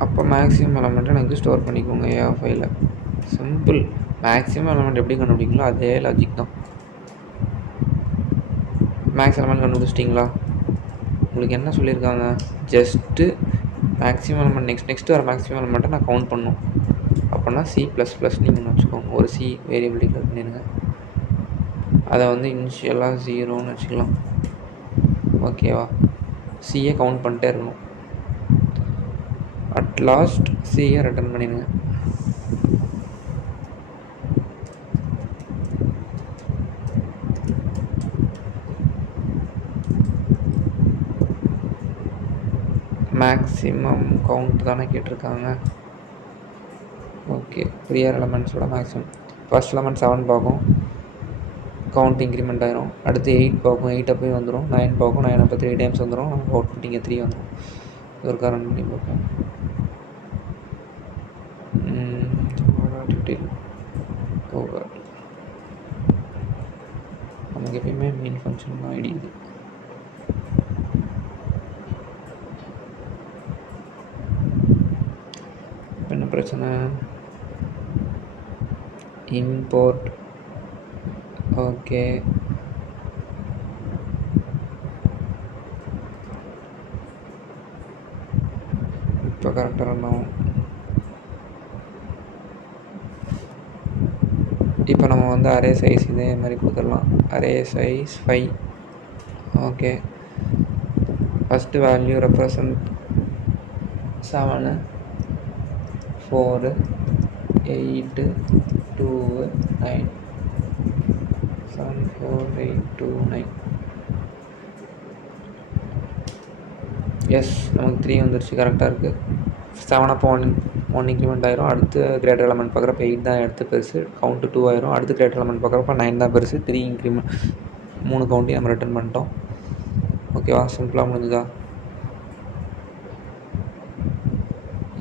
அப்போ மேக்ஸிமம் எலமெண்ட்டை எனக்கு ஸ்டோர் பண்ணிக்கோங்க ஏ ஆஃப் 5ல. சிம்பிள். மேக்ஸிமம் எலமெண்ட் எப்படி கண்டுபிடிங்களோ அதே லாஜிக் தான். மேக்ஸ் எலமெண்ட் கண்டுபிடிச்சிட்டிங்களா? உங்களுக்கு என்ன சொல்லியிருக்காங்க? ஜஸ்ட்டு மேக்ஸிமம் எலமெண்ட் நெக்ஸ்ட் வர மேக்ஸிமம் எலமெண்ட்டை நான் கவுண்ட் பண்ணணும். அப்படின்னா C++ நீங்கள் வச்சுக்கோங்க. ஒரு C வேரியபிள் டிக்ளேர் பண்ணிடுங்க. அதை வந்து இனிஷியலாக 0ன்னு வச்சுக்கலாம். ஓகேவா? சியை கவுண்ட் பண்ணிட்டே இருக்கணும். அட் லாஸ்ட் சியை ரிட்டர்ன் பண்ணிடுங்க. மேக்ஸிமம் கவுண்ட் தானே கேட்டிருக்காங்க. ஓகே, ப்ரியர் எலமெண்ட்ஸோட மேக்ஸிமம். ஃபர்ஸ்ட் எலமெண்ட் 7 பார்க்கும், கவுண்ட் இன்க்ரிமெண்ட் ஆயிரும். அடுத்து 8 பார்க்கும், 8 அப்போயே வந்துடும். 9 பார்க்கும், 9 அப்போ 3 டைம்ஸ் வந்துடும். நமக்கு அவுட்புட் இங்கே 3 வந்துடும். இது ஒரு ரன் பண்ணி பார்ப்போம். நமக்கு எப்பயுமே மெயின் ஃபங்க்ஷன் தான் ஐடி இது. என்ன பிரச்சனை? இம்போர்ட். ஓகே, இப்போ கரெக்டாக ரன் ஆகும். இப்போ நம்ம வந்து அரே சைஸ் இதே மாதிரி கொடுத்துடலாம். Array size 5. Okay, first value represent 7, 4, 8, 2, 9. 7, 4, 8, 2, 9. S, நமக்கு 3 வந்துருச்சு. கரெக்டாக இருக்குது. 7 அப்போ 1 இன்க்ரிமெண்ட் ஆயிரும். அடுத்து கிரேட்டர் எலமெண்ட் பார்க்குறப்ப 8 தான் எடுத்து பெருசு, கவுண்ட்டு 2 ஆயிரும். அடுத்து கிரேட்டர் எலமெண்ட் பார்க்குறப்ப 9 தான் பெருசு, 3 இன்க்ரிமெண்ட், 3 கவுண்ட்டையும் நம்ம ரிட்டர்ன் பண்ணிட்டோம். ஓகேவா? சிம்பிளாக முடிஞ்சுதா?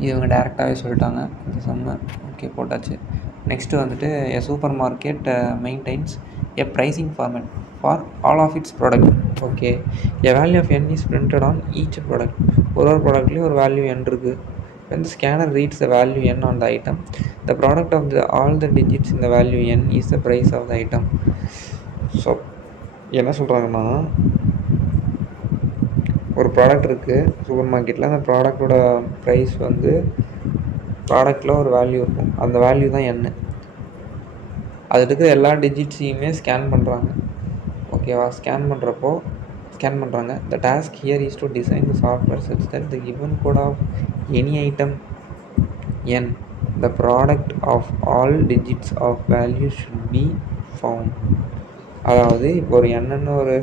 இது இவங்க டேரெக்டாகவே சொல்லிட்டாங்க இந்த சம்மை. ஓகே, போட்டாச்சு. நெக்ஸ்ட்டு வந்துட்டு a supermarket maintains a pricing format for all of its product. Okay, a value of n is printed on each product. ஒரு ப்ராடக்ட்லேயும் ஒரு வேல்யூ n இருக்குது. When the scanner reads the value n on the item, the product of all the digits in the value n is the price of the item. So என்ன சொல்கிறாங்கன்னா, ஒரு ப்ராடக்ட் இருக்குது சூப்பர் மார்க்கெட்டில். அந்த ப்ராடக்டோட ப்ரைஸ் வந்து ப்ராடக்டில் ஒரு வேல்யூ இருக்கும். அந்த வேல்யூ தான் n. அது இருக்கிற எல்லா டிஜிட்ஸையுமே ஸ்கேன் பண்ணுறாங்க. ஓகேவா? ஸ்கேன் பண்ணுறாங்க. The task here is to design the software such that the given code of any item n, the product of all digits of value should be found. அதாவது இப்போ ஒரு என்னன்னு ஒரு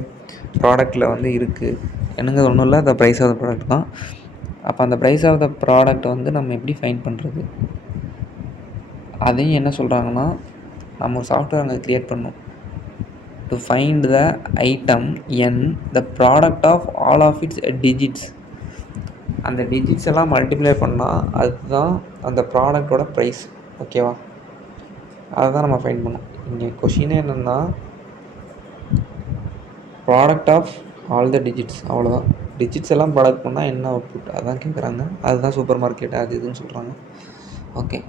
ப்ராடக்டில் வந்து இருக்குது. என்னங்கிறது ஒன்றும் இல்லை, அந்த ப்ரைஸ் ஆஃப் த ப்ராடக்ட் தான். அப்போ அந்த ப்ரைஸ் ஆஃப் த ப்ராடக்ட் வந்து நம்ம எப்படி ஃபைண்ட் பண்ணுறது? அதையும் என்ன சொல்கிறாங்கன்னா, நம்ம ஒரு சாஃப்ட்வேர் அங்கே க்ரியேட் பண்ணணும். To find the item n, the product of all of its digits. அந்த டிஜிட்ஸ் எல்லாம் மல்டிப்ளை பண்ணால் அதுதான் அந்த ப்ராடக்டோட ப்ரைஸ். ஓகேவா? அதை தான் நம்ம ஃபைண்ட் பண்ணோம். இங்கே கொஷினே என்னென்னா, product of all the digits, அவ்வளோதான். டிஜிட்ஸ் எல்லாம் ப்ராடக்ட் பண்ணால் என்ன அவுட்புட் அதான் கேட்குறாங்க. அதுதான் சூப்பர் மார்க்கெட் அது இதுன்னு சொல்கிறாங்க. ஓகே,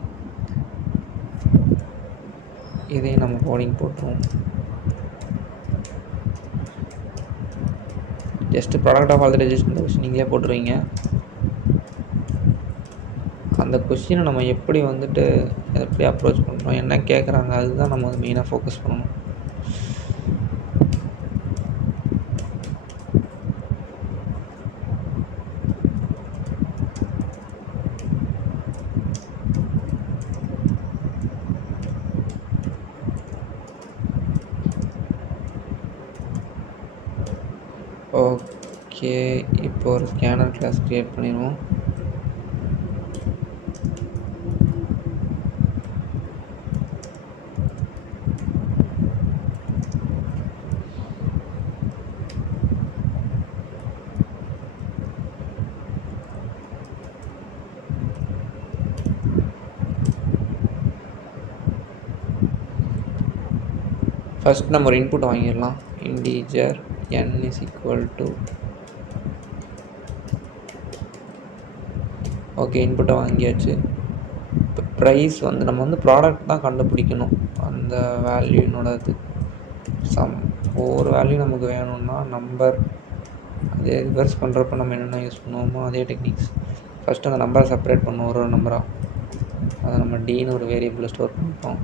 இதையும் நம்ம கோடிங் போட்டுருவோம். Just product of all the digits இந்த கொஸ்டின் நீங்களே போட்டுருவீங்க. அந்த கொஸ்டினை நம்ம எப்படி வந்துட்டு எப்படி அப்ரோச் பண்ணுறோம், என்ன கேட்குறாங்க, அதுதான் நம்ம வந்து மெயினாக ஃபோக்கஸ் பண்ணணும். ஓகே, இப்போ ஒரு ஸ்கேனர் கிளாஸ் க்ரியேட் பண்ணிடுவோம். ஃபஸ்ட் நம்ம ஒரு இன்புட் வாங்கிடலாம். Integer n is equal to okay, இன்புட்டை வாங்கியாச்சு. இப்போ ப்ரைஸ் வந்து நம்ம வந்து ப்ராடக்ட் தான் கண்டுபிடிக்கணும். அந்த வேல்யூனோட இது ஒவ்வொரு வேல்யூ நமக்கு வேணும்னா நம்பர் அதே ரிவர்ஸ் பண்ணுறப்ப நம்ம என்னென்ன யூஸ் பண்ணுவோமோ அதே டெக்னிக்ஸ். ஃபஸ்ட்டு அந்த நம்பரை செப்பரேட் பண்ணுவோம் ஒரு நம்பராக. அதை நம்ம டின்னு ஒரு வேரியபிளில் ஸ்டோர் பண்ணிப்போம்.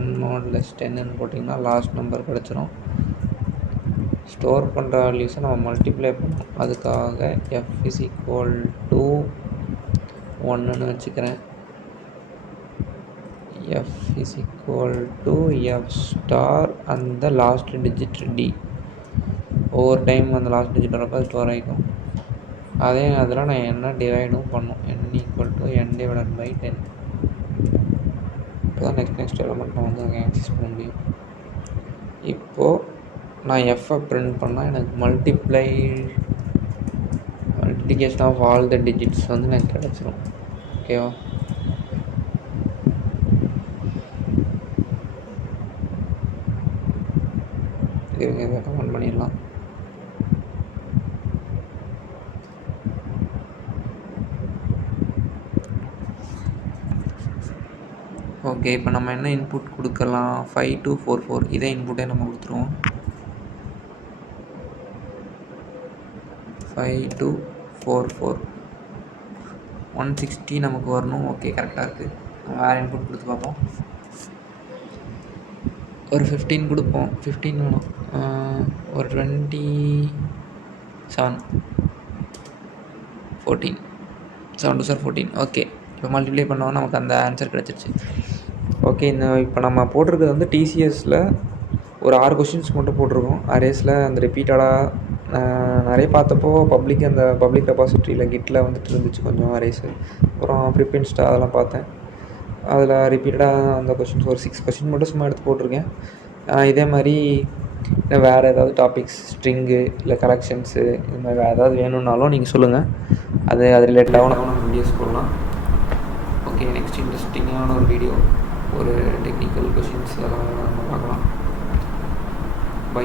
n mod less 10ன்னு போட்டிங்கன்னா லாஸ்ட் நம்பர் கிடச்சிரும். ஸ்டோர் பண்ணுற வேல்யூஸை நம்ம மல்டிப்ளை பண்ணணும். அதுக்காக f இஸ் ஈக்குவல் டு 1ன்னு வச்சுக்கிறேன். f is equal to f star அந்த லாஸ்ட் டிஜிட் d. ஒவ்வொரு டைம் அந்த லாஸ்ட் டிஜிட் வரப்போ அது ஸ்டோர் ஆகிக்கும். அதே நேரத்தில் நான் என்ன டிவைடும் பண்ணும். n equal to n divided by 10. இப்போ தான் நெக்ஸ்ட் எலமெண்ட் நான் வந்து அங்கே ஆக்சஸ் பண்ண முடியும். இப்போது நான் எஃப்ஐ பிரிண்ட் பண்ணால் எனக்கு multiplication of all the digits வந்து எனக்கு கிடச்சிரும். ஓகேவா? இதை கமெண்ட் பண்ணிடலாம். ஓகே, இப்போ நம்ம என்ன இன்புட் கொடுக்கலாம்? 5244 இதே இன்புட்டே நம்ம கொடுத்துருவோம். 5244 160 நமக்கு வரணும். ஓகே, கரெக்டாக இருக்குது. நம்ம வேறு இன்புட் கொடுத்து பார்ப்போம். ஒரு 15 கொடுப்போம். 15 வேணும். ஒரு 27 14 7 2 14. ஓகே, இப்போ மல்டிப்ளை பண்ணோன்னா நமக்கு அந்த ஆன்சர் கிடச்சிருச்சு. ஓகே, இப்போ நம்ம போட்டிருக்கிறது வந்து டிசிஎஸில் ஒரு 6 கொஷின்ஸ் மட்டும் போட்டிருக்கோம். அரேஸில் அந்த ரிப்பீட்டடாக நிறைய பார்த்தப்போ அந்த பப்ளிக் ரெபாசிட்ரியில் கிட்டில் வந்துட்டு இருந்துச்சு கொஞ்சம் அரேஸு. அப்புறம் ப்ரிப்பென்ஸ்டா அதெல்லாம் பார்த்தேன். அதில் ரிப்பீட்டடாக அந்த கொஷின்ஸ் ஒரு 6 கொஷின் மட்டும் சும்மா எடுத்து போட்டிருக்கேன். இதே மாதிரி வேறு ஏதாவது டாபிக்ஸ், ஸ்ட்ரிங்கு இல்லை கலெக்ஷன்ஸு இது மாதிரி வேறு ஏதாவது வேணும்னாலும் நீங்கள் சொல்லுங்கள். அது ரிலேட்டடாகவும் நம்ம வீடியோஸ் போடலாம். ஓகே, நெக்ஸ்ட் இன்ட்ரெஸ்டிங்கான ஒரு வீடியோ, ஒரு டெக்னிக்கல் கொஷின்ஸ் அதெல்லாம் நம்ம பார்க்கலாம். பை.